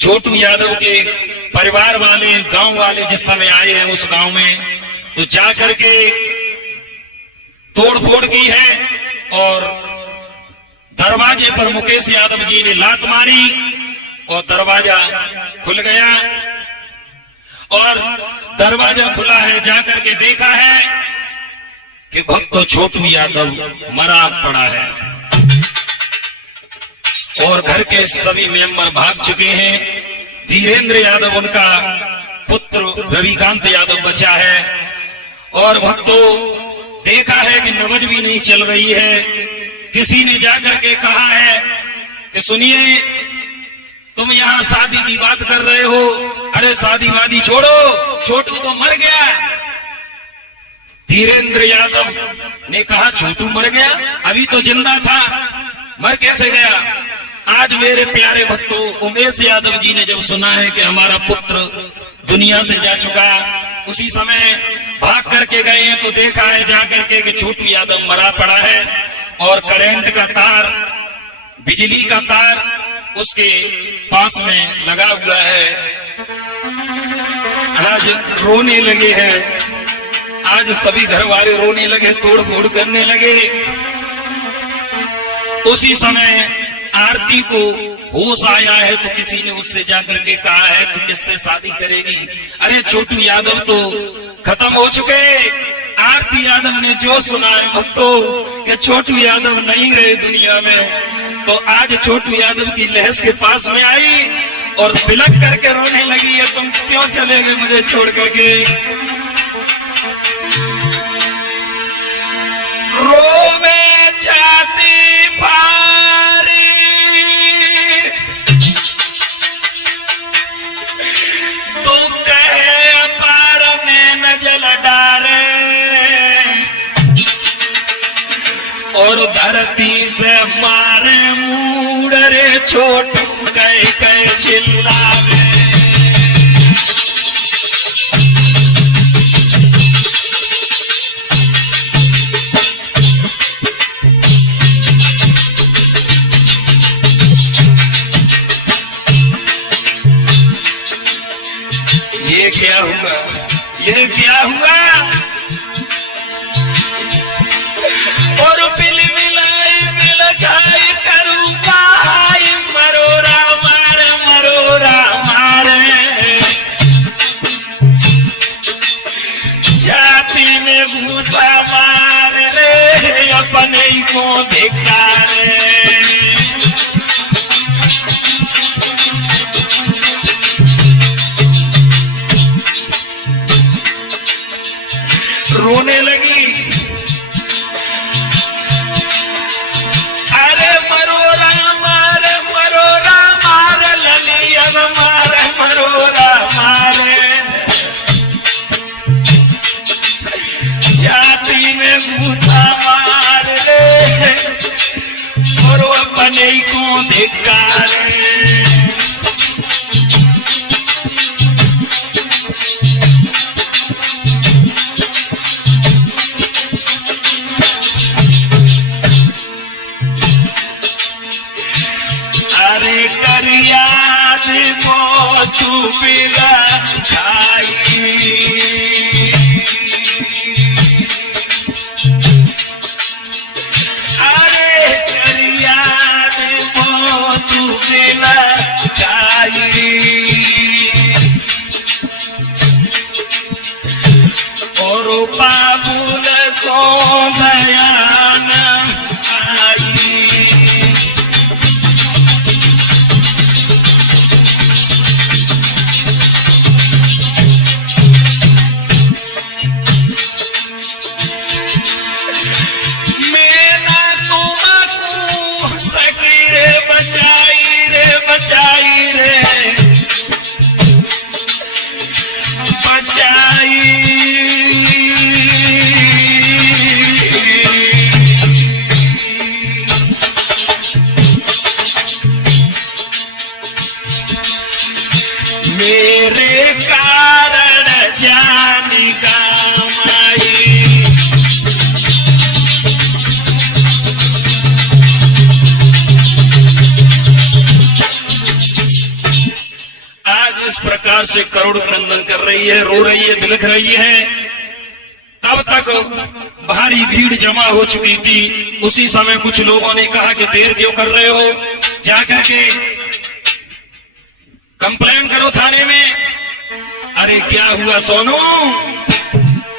छोटू यादव के परिवार वाले, गांव वाले जिस समय आए हैं उस गांव में, तो जाकर के तोड़फोड़ की है और दरवाजे पर मुकेश यादव जी ने लात मारी और दरवाजा खुल गया। और दरवाजा खुला है, जाकर के देखा है कि भक्त छोटू यादव मरा पड़ा है और घर के सभी मेंबर भाग चुके हैं। धीरेन्द्र यादव उनका पुत्र रविकांत यादव बचा है। और भक्तों देखा है कि नबज भी नहीं चल रही है। किसी ने जाकर के कहा है कि सुनिए तुम यहाँ शादी की बात कर रहे हो, अरे शादी वादी छोड़ो, छोटू तो मर गया। धीरेन्द्र यादव ने कहा छोटू मर गया, अभी तो जिंदा था, मर कैसे गया। आज मेरे प्यारे भक्तों उमेश यादव जी ने जब सुना है कि हमारा पुत्र दुनिया से जा चुका, उसी समय भाग करके गए हैं तो देखा है जाकर के कि छोटू यादव मरा पड़ा है और करंट का तार, बिजली का तार उसके पास में लगा हुआ है। आज रोने लगे हैं, आज सभी घर वाले रोने लगे, तोड़ फोड़ करने लगे। उसी समय आरती को होश आया है तो किसी ने उससे जाकर के कहा है कि किससे शादी करेगी। अरे छोटू यादव तो खत्म हो चुके। आरती यादव ने जो सुना है भक्तों कि छोटू यादव नहीं रहे दुनिया में, तो आज छोटू यादव की लहस के पास में आई और बिलक करके रोने लगी है, तुम क्यों चले गए मुझे छोड़ करके। रोवे छाती फारी तू कहे पार नैन जल डारे और धरती से मारे मूड रे छोटू कह कह चिल्लावे। ये क्या हुआ, ये क्या हुआ। और बिल मिलाई मिलगाई करूं भाई मरोरा मारे, मरोरा मारे। जाति में घूसा मार रे अपने को धिक्कारे। रोने लगी। अरे मरोरा मारे, मरोरा मारे ललियन मारे, मरोरा मारे। जाति में घूसा मार ले और अपने को धिक्कारे। तू पिला खाई बाबुल को दया न आई। मेरा तुमको सकी रे बचाई रे बचाई रे मेरे कारण जानी कमाई। आज इस प्रकार से करुण क्रंदन कर रही है, रो रही है, बिलख रही है। तब तक भारी भीड़ जमा हो चुकी थी। उसी समय कुछ लोगों ने कहा कि देर क्यों कर रहे हो, जाकर के कंप्लेन करो थाने में। अरे क्या हुआ सोनू?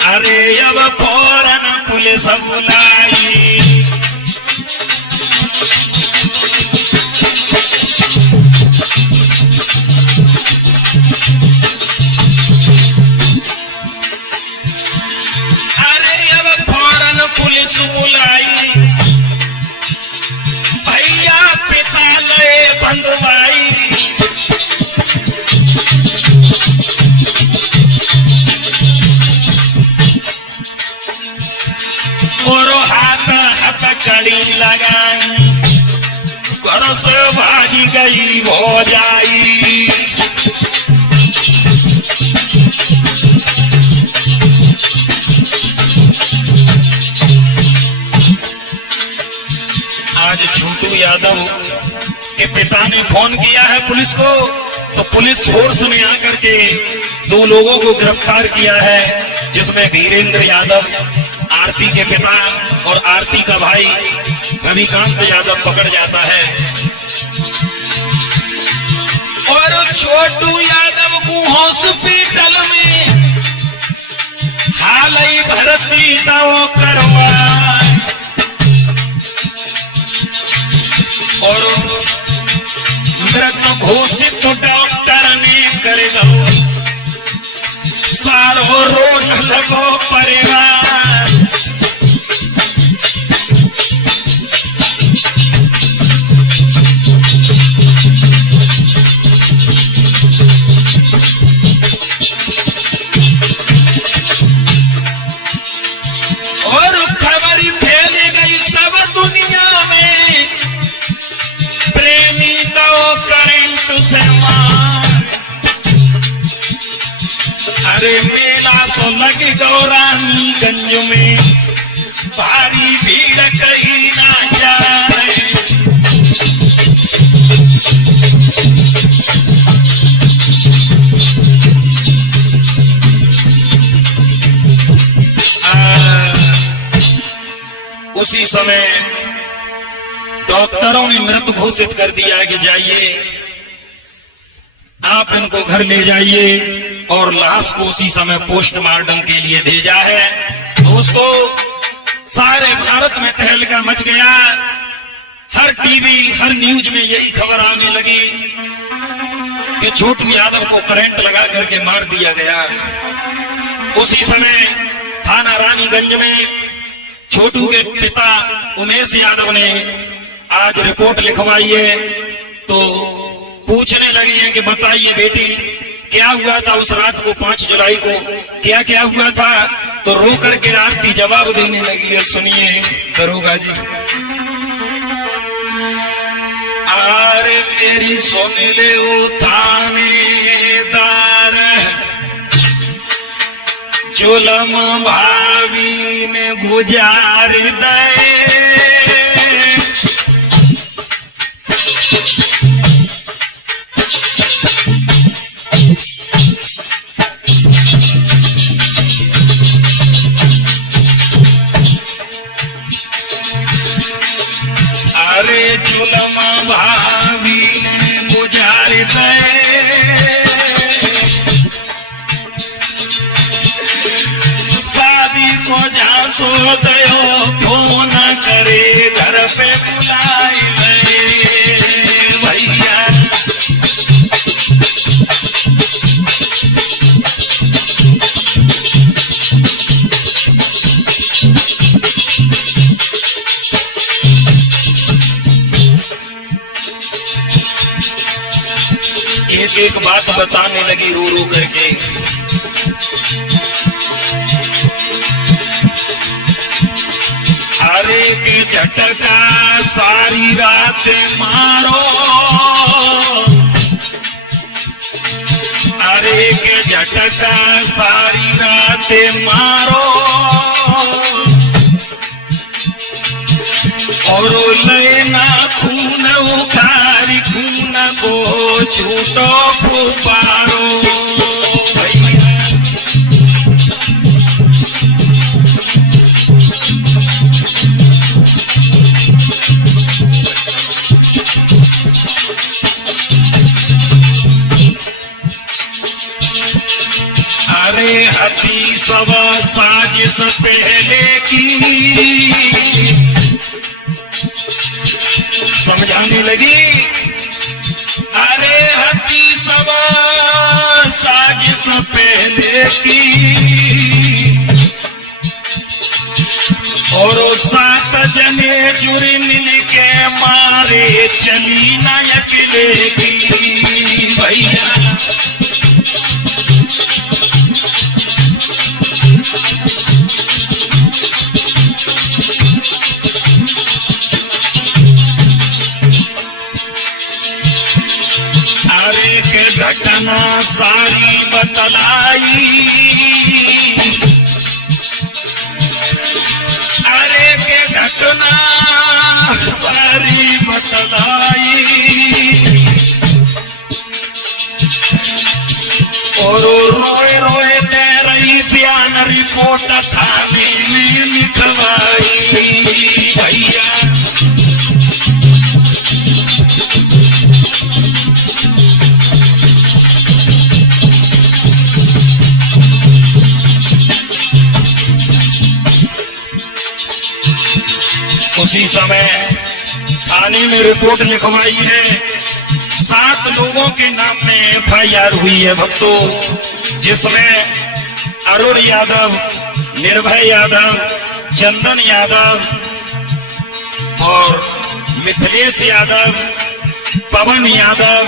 अरे अब फौरन पुलिस बुलाई। पुलिस बुलाई, भैया पिता ले बंधुआई। और हाथ हथकड़ी लगाई, घर से भागी गई हो जाई। आज छोटू यादव के पिता ने फोन किया है पुलिस को, तो पुलिस फोर्स ने आकर के 2 लोगों को गिरफ्तार किया है, जिसमें वीरेंद्र यादव आरती के पिता और आरती का भाई रविकांत यादव पकड़ जाता है। और छोटू यादव को हॉस्पिटल में हाल ही भर्ती तो करवा। और मृत घोषित डॉक्टर ने कर दो, सारो रोन लगो परिवार। और खबर फैल गई सब दुनिया में, प्रेमी तो करंट से मार। अरे मेला सो लगी गौरानीगंज में, भारी भीड़ कहीं ना जाए। उसी समय डॉक्टरों ने मृत घोषित कर दिया कि जाइए आप इनको घर ले जाइए, और लाश को उसी समय पोस्टमार्टम के लिए भेजा है। दोस्तों, सारे भारत में तहलका मच गया। हर टीवी, हर न्यूज में यही खबर आने लगी कि छोटू यादव को करंट लगा करके मार दिया गया। उसी समय थाना रानीगंज में छोटू के पिता उमेश यादव ने आज रिपोर्ट लिखवाई है। तो पूछने लगी है कि बताइए बेटी, क्या हुआ था उस रात को 5 जुलाई को, क्या क्या हुआ था? तो रो करके आरती जवाब देने लगी है। सुनिए दरोगा जी। अरे मेरी सुन ले ओ थानेदार, जुलम भावी ने गुजार दे। अरे जुलम भावी ने गुजार दे, शादी सो गयो फोन करे घर पे बुलाई ले भैया। एक एक बात बताने लगी रो रो करके। अरे के झटका सारी रात मारो, अरे के झटका सारी रात मारो, और लेना खून उखारी खून को छूटो पुकारो भैया। अरे हती सब साजिश पहले की समझाने लगी। अरे हती सब साजिश पहले की, और 7 जने जुड़ी मिल के मारे चली न अकेले की भैया। घटना सारी बतलाई, अरे के घटना सारी बतलाई, और रोए रोए दे रही बयान रिपोर्ट थाने में लिखवाई भैया। उसी समय थाने में रिपोर्ट लिखवाई है। 7 लोगों के नाम में FIR हुई है भक्तों, जिसमें अरुण यादव, निर्भय यादव, चंदन यादव और मिथिलेश यादव, पवन यादव,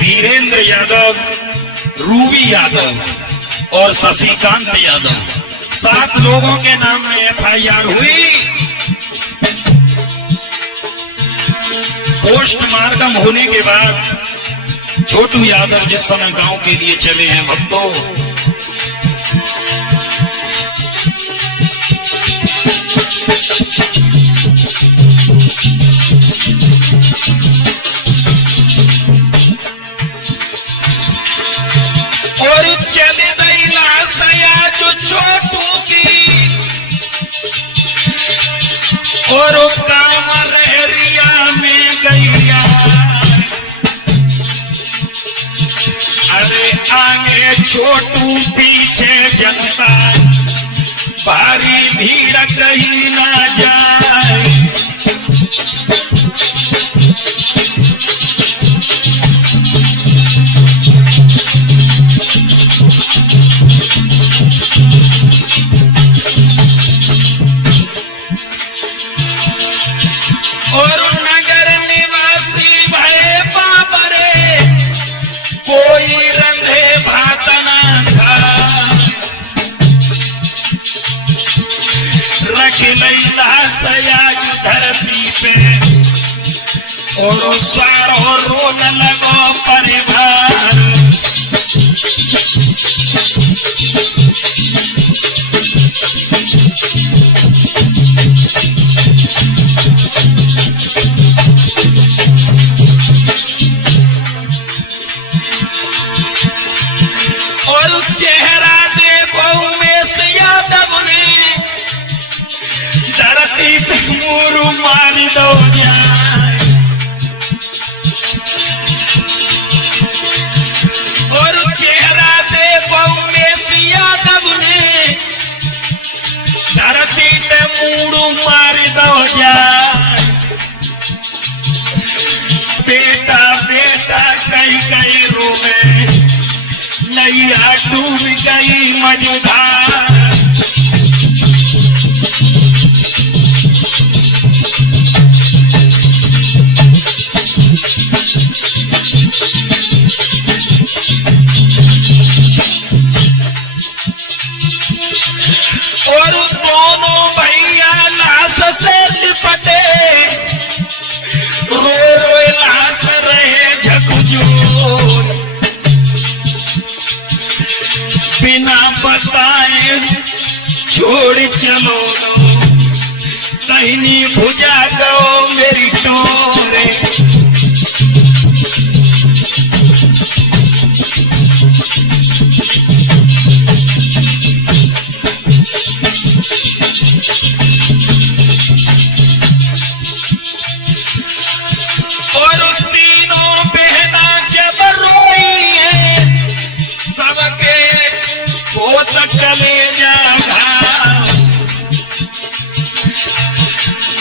धीरेन्द्र यादव, रूबी यादव और शशिकांत यादव। 7 लोगों के नाम में FIR हुई। पोस्टमार्टम होने के बाद छोटू यादव जिस समय गांव के लिए चले हैं भक्तों, और चले गई लाशया जो छोटू की, और कामरेरिया में गैया। अरे आगे छोटू पीछे जनता, भारी भीड़ कहीं ना जाए। और नगर निवासी भय बाबरे, कोई रंधे भात ना खा, रख लैला सयाज धरती पे, और सारो रोन लगो परिवार। चेहरा देखो उमेश यादव ने, धरती तक मुरु मारी दो जाए। और चेहरा देखो उमेश यादव ने, नैया डूब गई मझधार। और दोनों भैया लाश से लिपटे, रोए रोए लाश रहे झकझोर। बिना बताए छोड़ चलो कहीं भुजा दो मेरी टोरे।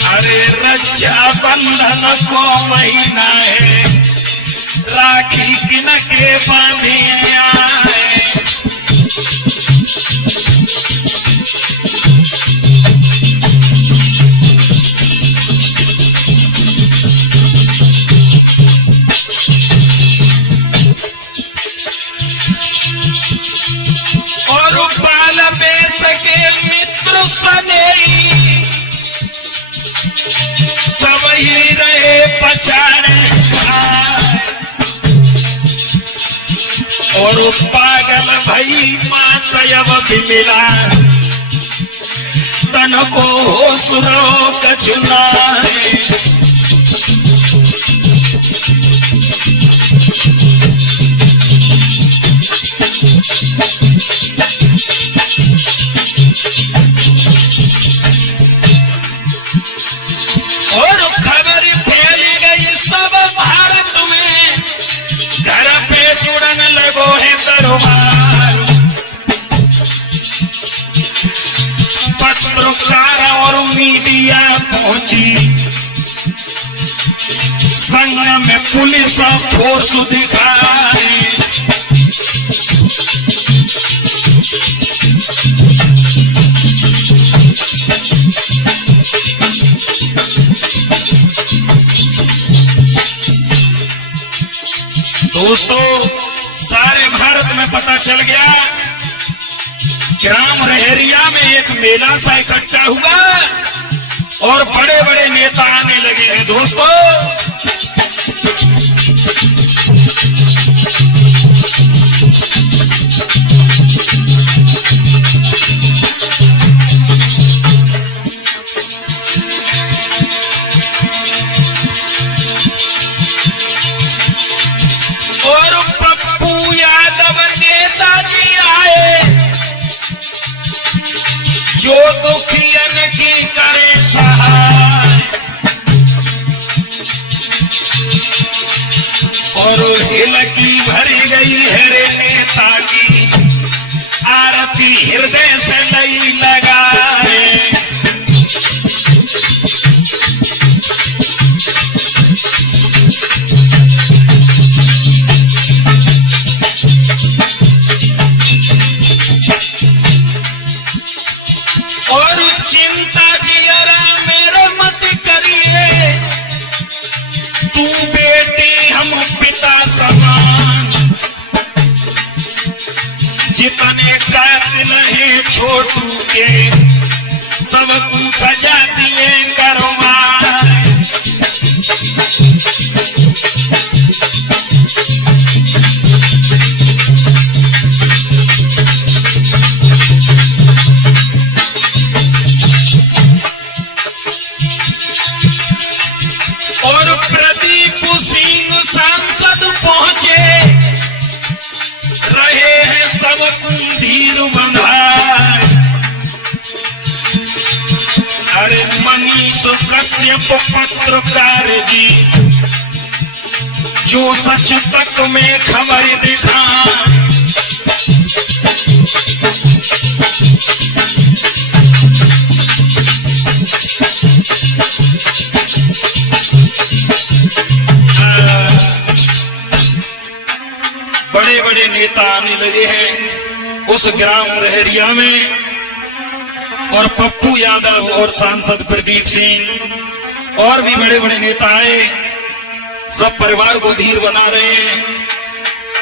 अरे रक्षा बंधन को महीना है, राखी किन के बांधे आए। और बाल में सके मित्र सनेही, सब ही रहे पछाड़े और पागल भई मातयब भी मिला, तन को होश रोक चुनाए। और खबर फैल गई सब भारत में, घर पे जुड़न लगो है दरबार। पत्रकार और मीडिया पहुंची, संग में पुलिस फोर्स दिखाई। दोस्तों, सारे भारत में पता चल गया, ग्राम रहेरिया में एक मेला सा इकट्ठा हुआ और बड़े बड़े नेता आने लगे हैं। दोस्तों, जो दुखियन की करे सहाय, और हिल की भरी गई है रे नेता की, आरती हृदय से नहीं लगाए। और चिंता जियरा मेरे मत करिए, तू बेटी हम पिता समान। जितने कातिल हैं छोटू के, सबको सजा दिए करवाए। और प्रदीप सिंह सांसद पहुंचे, रहे हैं सब कुंभीर बंधाए। अरे मनीष कश्यप पत्रकार जी, जो सच तक में खबर दिखाए। बड़े बड़े नेता आने लगे हैं। उस ग्राम रहरिया में, और पप्पू यादव और सांसद प्रदीप सिंह और भी बड़े बड़े नेता आए, सब परिवार को धीर बना रहे हैं।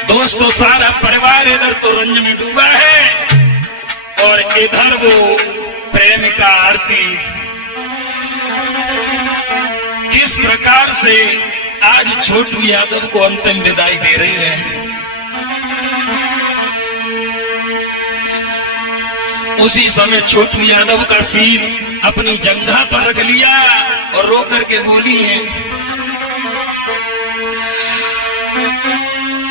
दोस्तों, सारा परिवार इधर तो रंज में डूबा है और इधर वो प्रेमिका आरती किस प्रकार से आज छोटू यादव को अंतिम विदाई दे रही है। उसी समय छोटू यादव का शीश अपनी जंघा पर रख लिया और रो करके बोली है,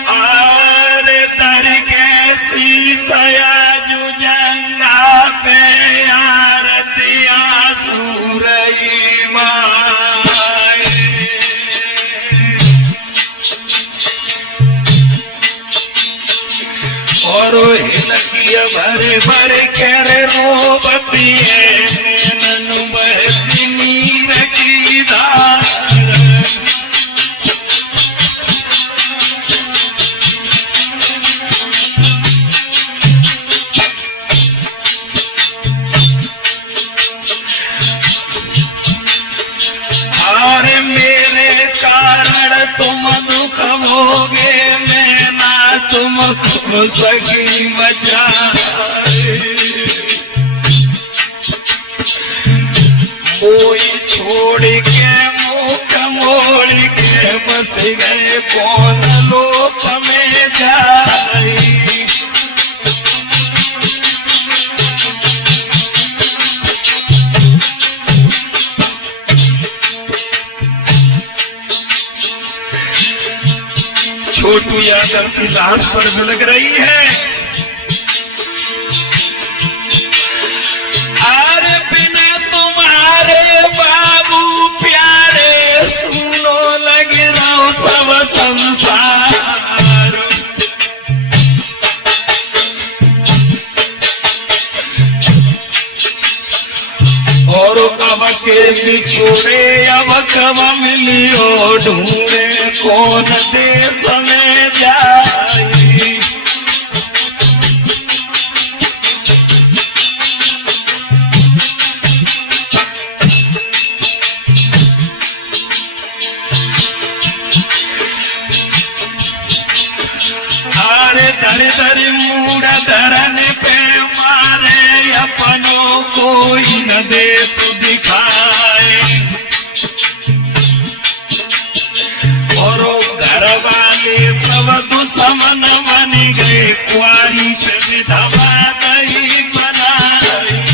अरे दर के शीशया जो जंघा पे आरती आंसू रही माए, और लगिया भरे भरे करे रोबती है, नैनन बहती नीर की धार। अरे मेरे कारण तुम दुख भोगे, मैं ना तुमको सकी बचा, कोई छोड़ के मुख मोड़ के बस गए कौन लोक में जाए। छोटू यादव की लाश पर बिलख रही है, अरे बिना तुम्हारे बाबू प्यारे सुनो लग रहा सब संसार, और अब के बिछोड़े अब कब मिलियो ढूंढे कौन देश में जाए। अरे दर दर मूड धरन पे मारे, अपनों कोई न दे तो दिखाए, और घर वाले सब दुश्मन बन गए, कुआरी पे विधवा नहीं बनाई।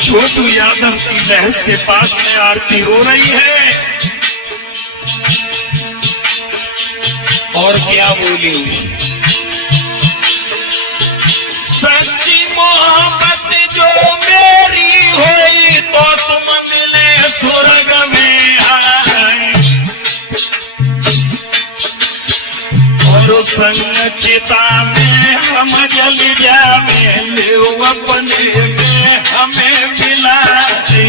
छोटू यादव की बहस के पास में आरती रो रही है और क्या बोली, सच्ची मोहब्बत जो मेरी हुई तो तुम मिले स्वर्ग में आए, और संग चिता में हम जल जावे, ले अपने में हमें मिला दे।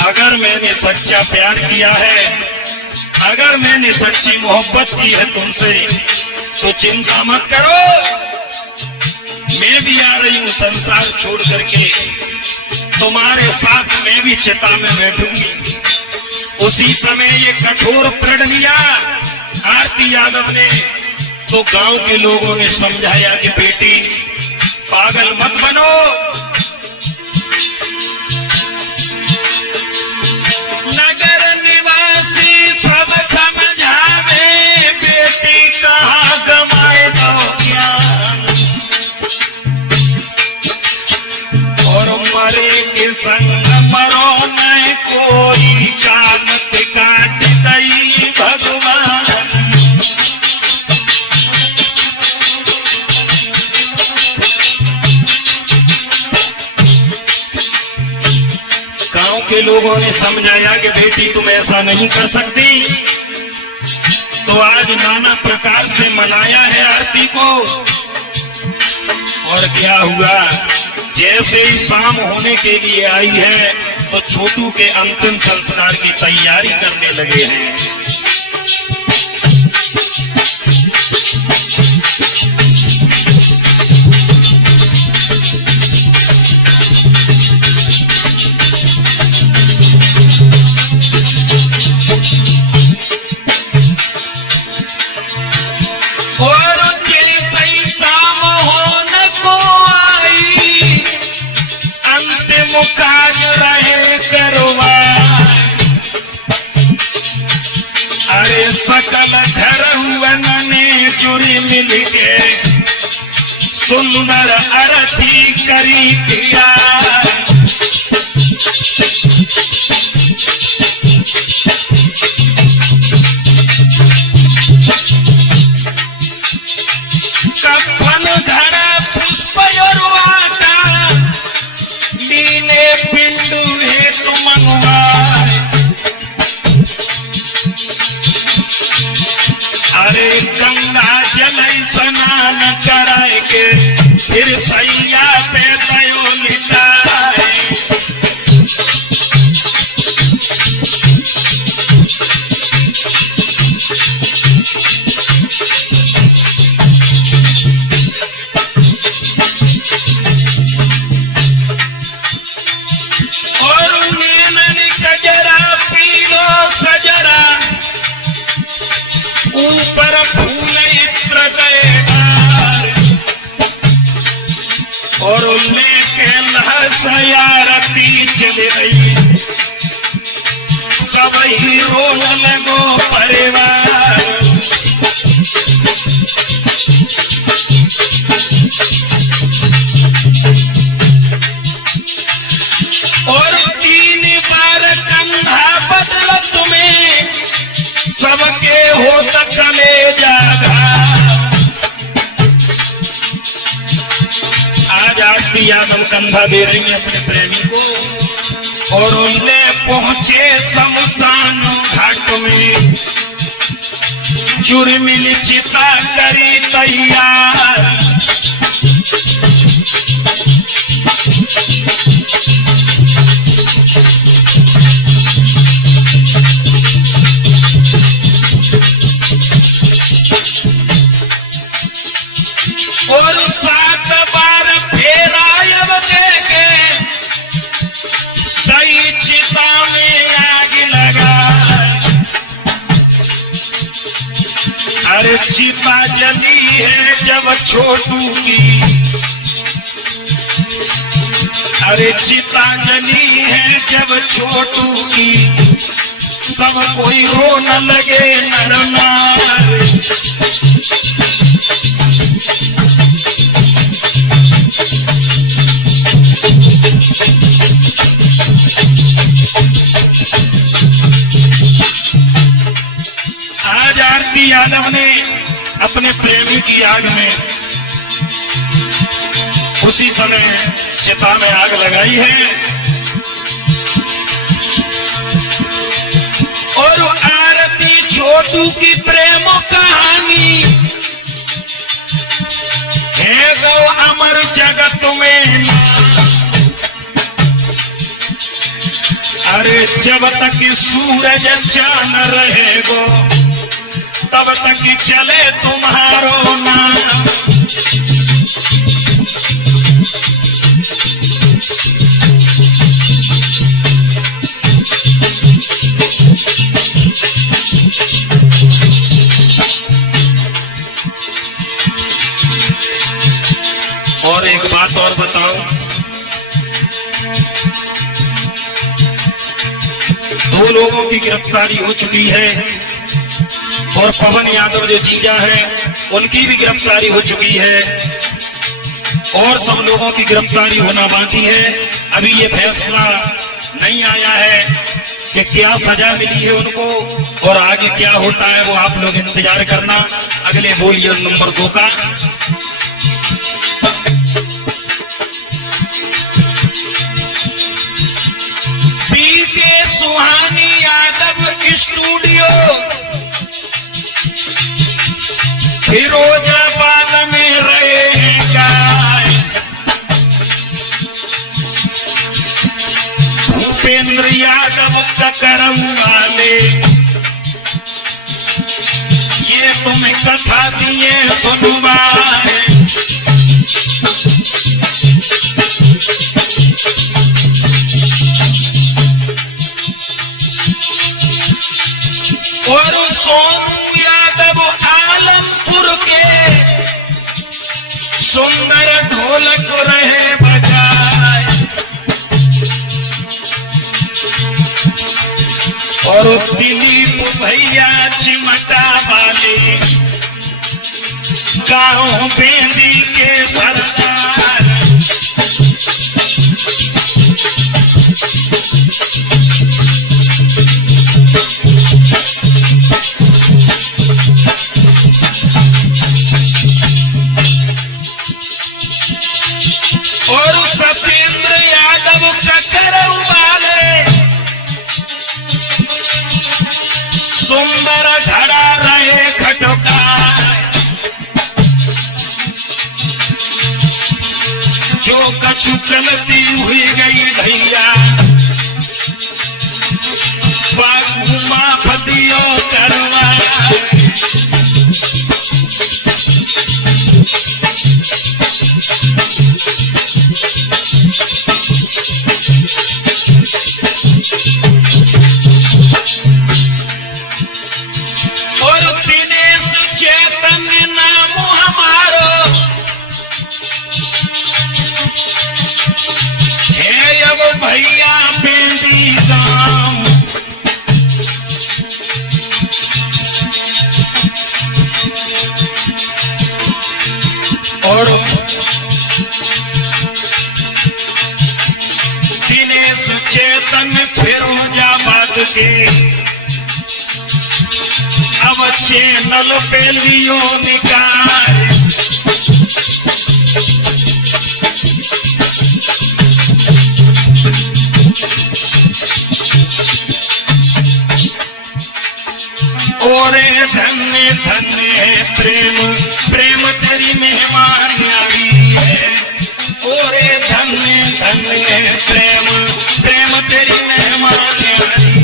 अगर मैंने सच्चा प्यार किया है, अगर मैंने सच्ची मोहब्बत की है तुमसे, तो चिंता मत करो, मैं भी आ रही हूं संसार छोड़ करके, तुम्हारे साथ मैं भी चिता में बैठूंगी। उसी समय ये कठोर प्रण लिया आरती यादव ने, तो गांव के लोगों ने समझाया कि बेटी पागल मत बनो, नगर निवासी सब समझावे, बेटी कहाँ गमाए दो ज्ञान, और मरे के संग मरो न कोई, कामत काट दई भगवान। गांव के लोगों ने समझाया कि बेटी तुम ऐसा नहीं कर सकती, तो आज नाना प्रकार से मनाया है आरती को। और क्या हुआ, जैसे ही शाम होने के लिए आई है तो छोटू के अंतिम संस्कार की तैयारी करने लगे हैं। और जैसे ही शाम होने को आई, अंतिम काज रहे करवा। अरे सकल घर ने जुड़ी मिल के सुंदर आरती करी दिया। कफन घर पुष्प और वाटा, लीने पिंडु हेतु मंगवाए। अरे गंगा जल स्नान कराए के फिर सैया पे दयो लिटाए। ऊपर फूल इत्र और लेके लहसयारती चले रही। सब ही रोने लगो परिवार। और 3 बार कंधा बदल तुम्हें, सबके हो कलेजा घाट। आज आरती यादव कंधा दे रही है अपने प्रेमी को। और उनने पहुंचे शमशान घाट में, चुरमिल चिता करी तैयार। और 7 बार फेरायब के दई चिता में आग लगा। अरे चिता जली है जब छोटू की, अरे चिता जली है जब छोटू की। सब कोई रोने लगे नर नार। आज आरती यादव ने अपने प्रेमी की आग में उसी समय चिता में आग लगाई है। और आरती छोटू की प्रेम कहानी है वो अमर जगत में। अरे जब तक सूरज चांद रहेगो, तब तक चले तुम्हारो नाम। और एक बात और बताओ, 2 लोगों की गिरफ्तारी हो चुकी है। और पवन यादव जो जीजा है उनकी भी गिरफ्तारी हो चुकी है। और सब लोगों की गिरफ्तारी होना बाकी है। अभी ये फैसला नहीं आया है कि क्या सजा मिली है उनको और आगे क्या होता है, वो आप लोग इंतजार करना। अगले बोलिए नंबर 2 का। बीके सुहानी यादव स्टूडियो फिरोजाबाद में रहेगा भूपेंद्र यादव ककरम वाले। ये तुम्हें कथा दिए सुनवाए, और सोनू यादव आलमपुर के सुंदर ढोलक रहे बजाए, और दिलीप भैया चिमटा वाले गांव बेंदी के सरदार। और सत्येंद्र यादव ककरम वाले सुंदर घड़ा रहे खटका, जो कछु गलती हुई गई भैया बाबू माफ दियो करवा। और दिनेश चैतन्य नाम हमारो है अब भैया बेंदी गांव। और दिनेश चैतन्य फिरोजाबाद के अब चैनल पे लियो निकाय। ओरे धन्य धन्य प्रेम प्रेम तेरी मेहमान आई है। ओरे धन्य धन्य प्रेम प्रेम तेरी मेहमान आई।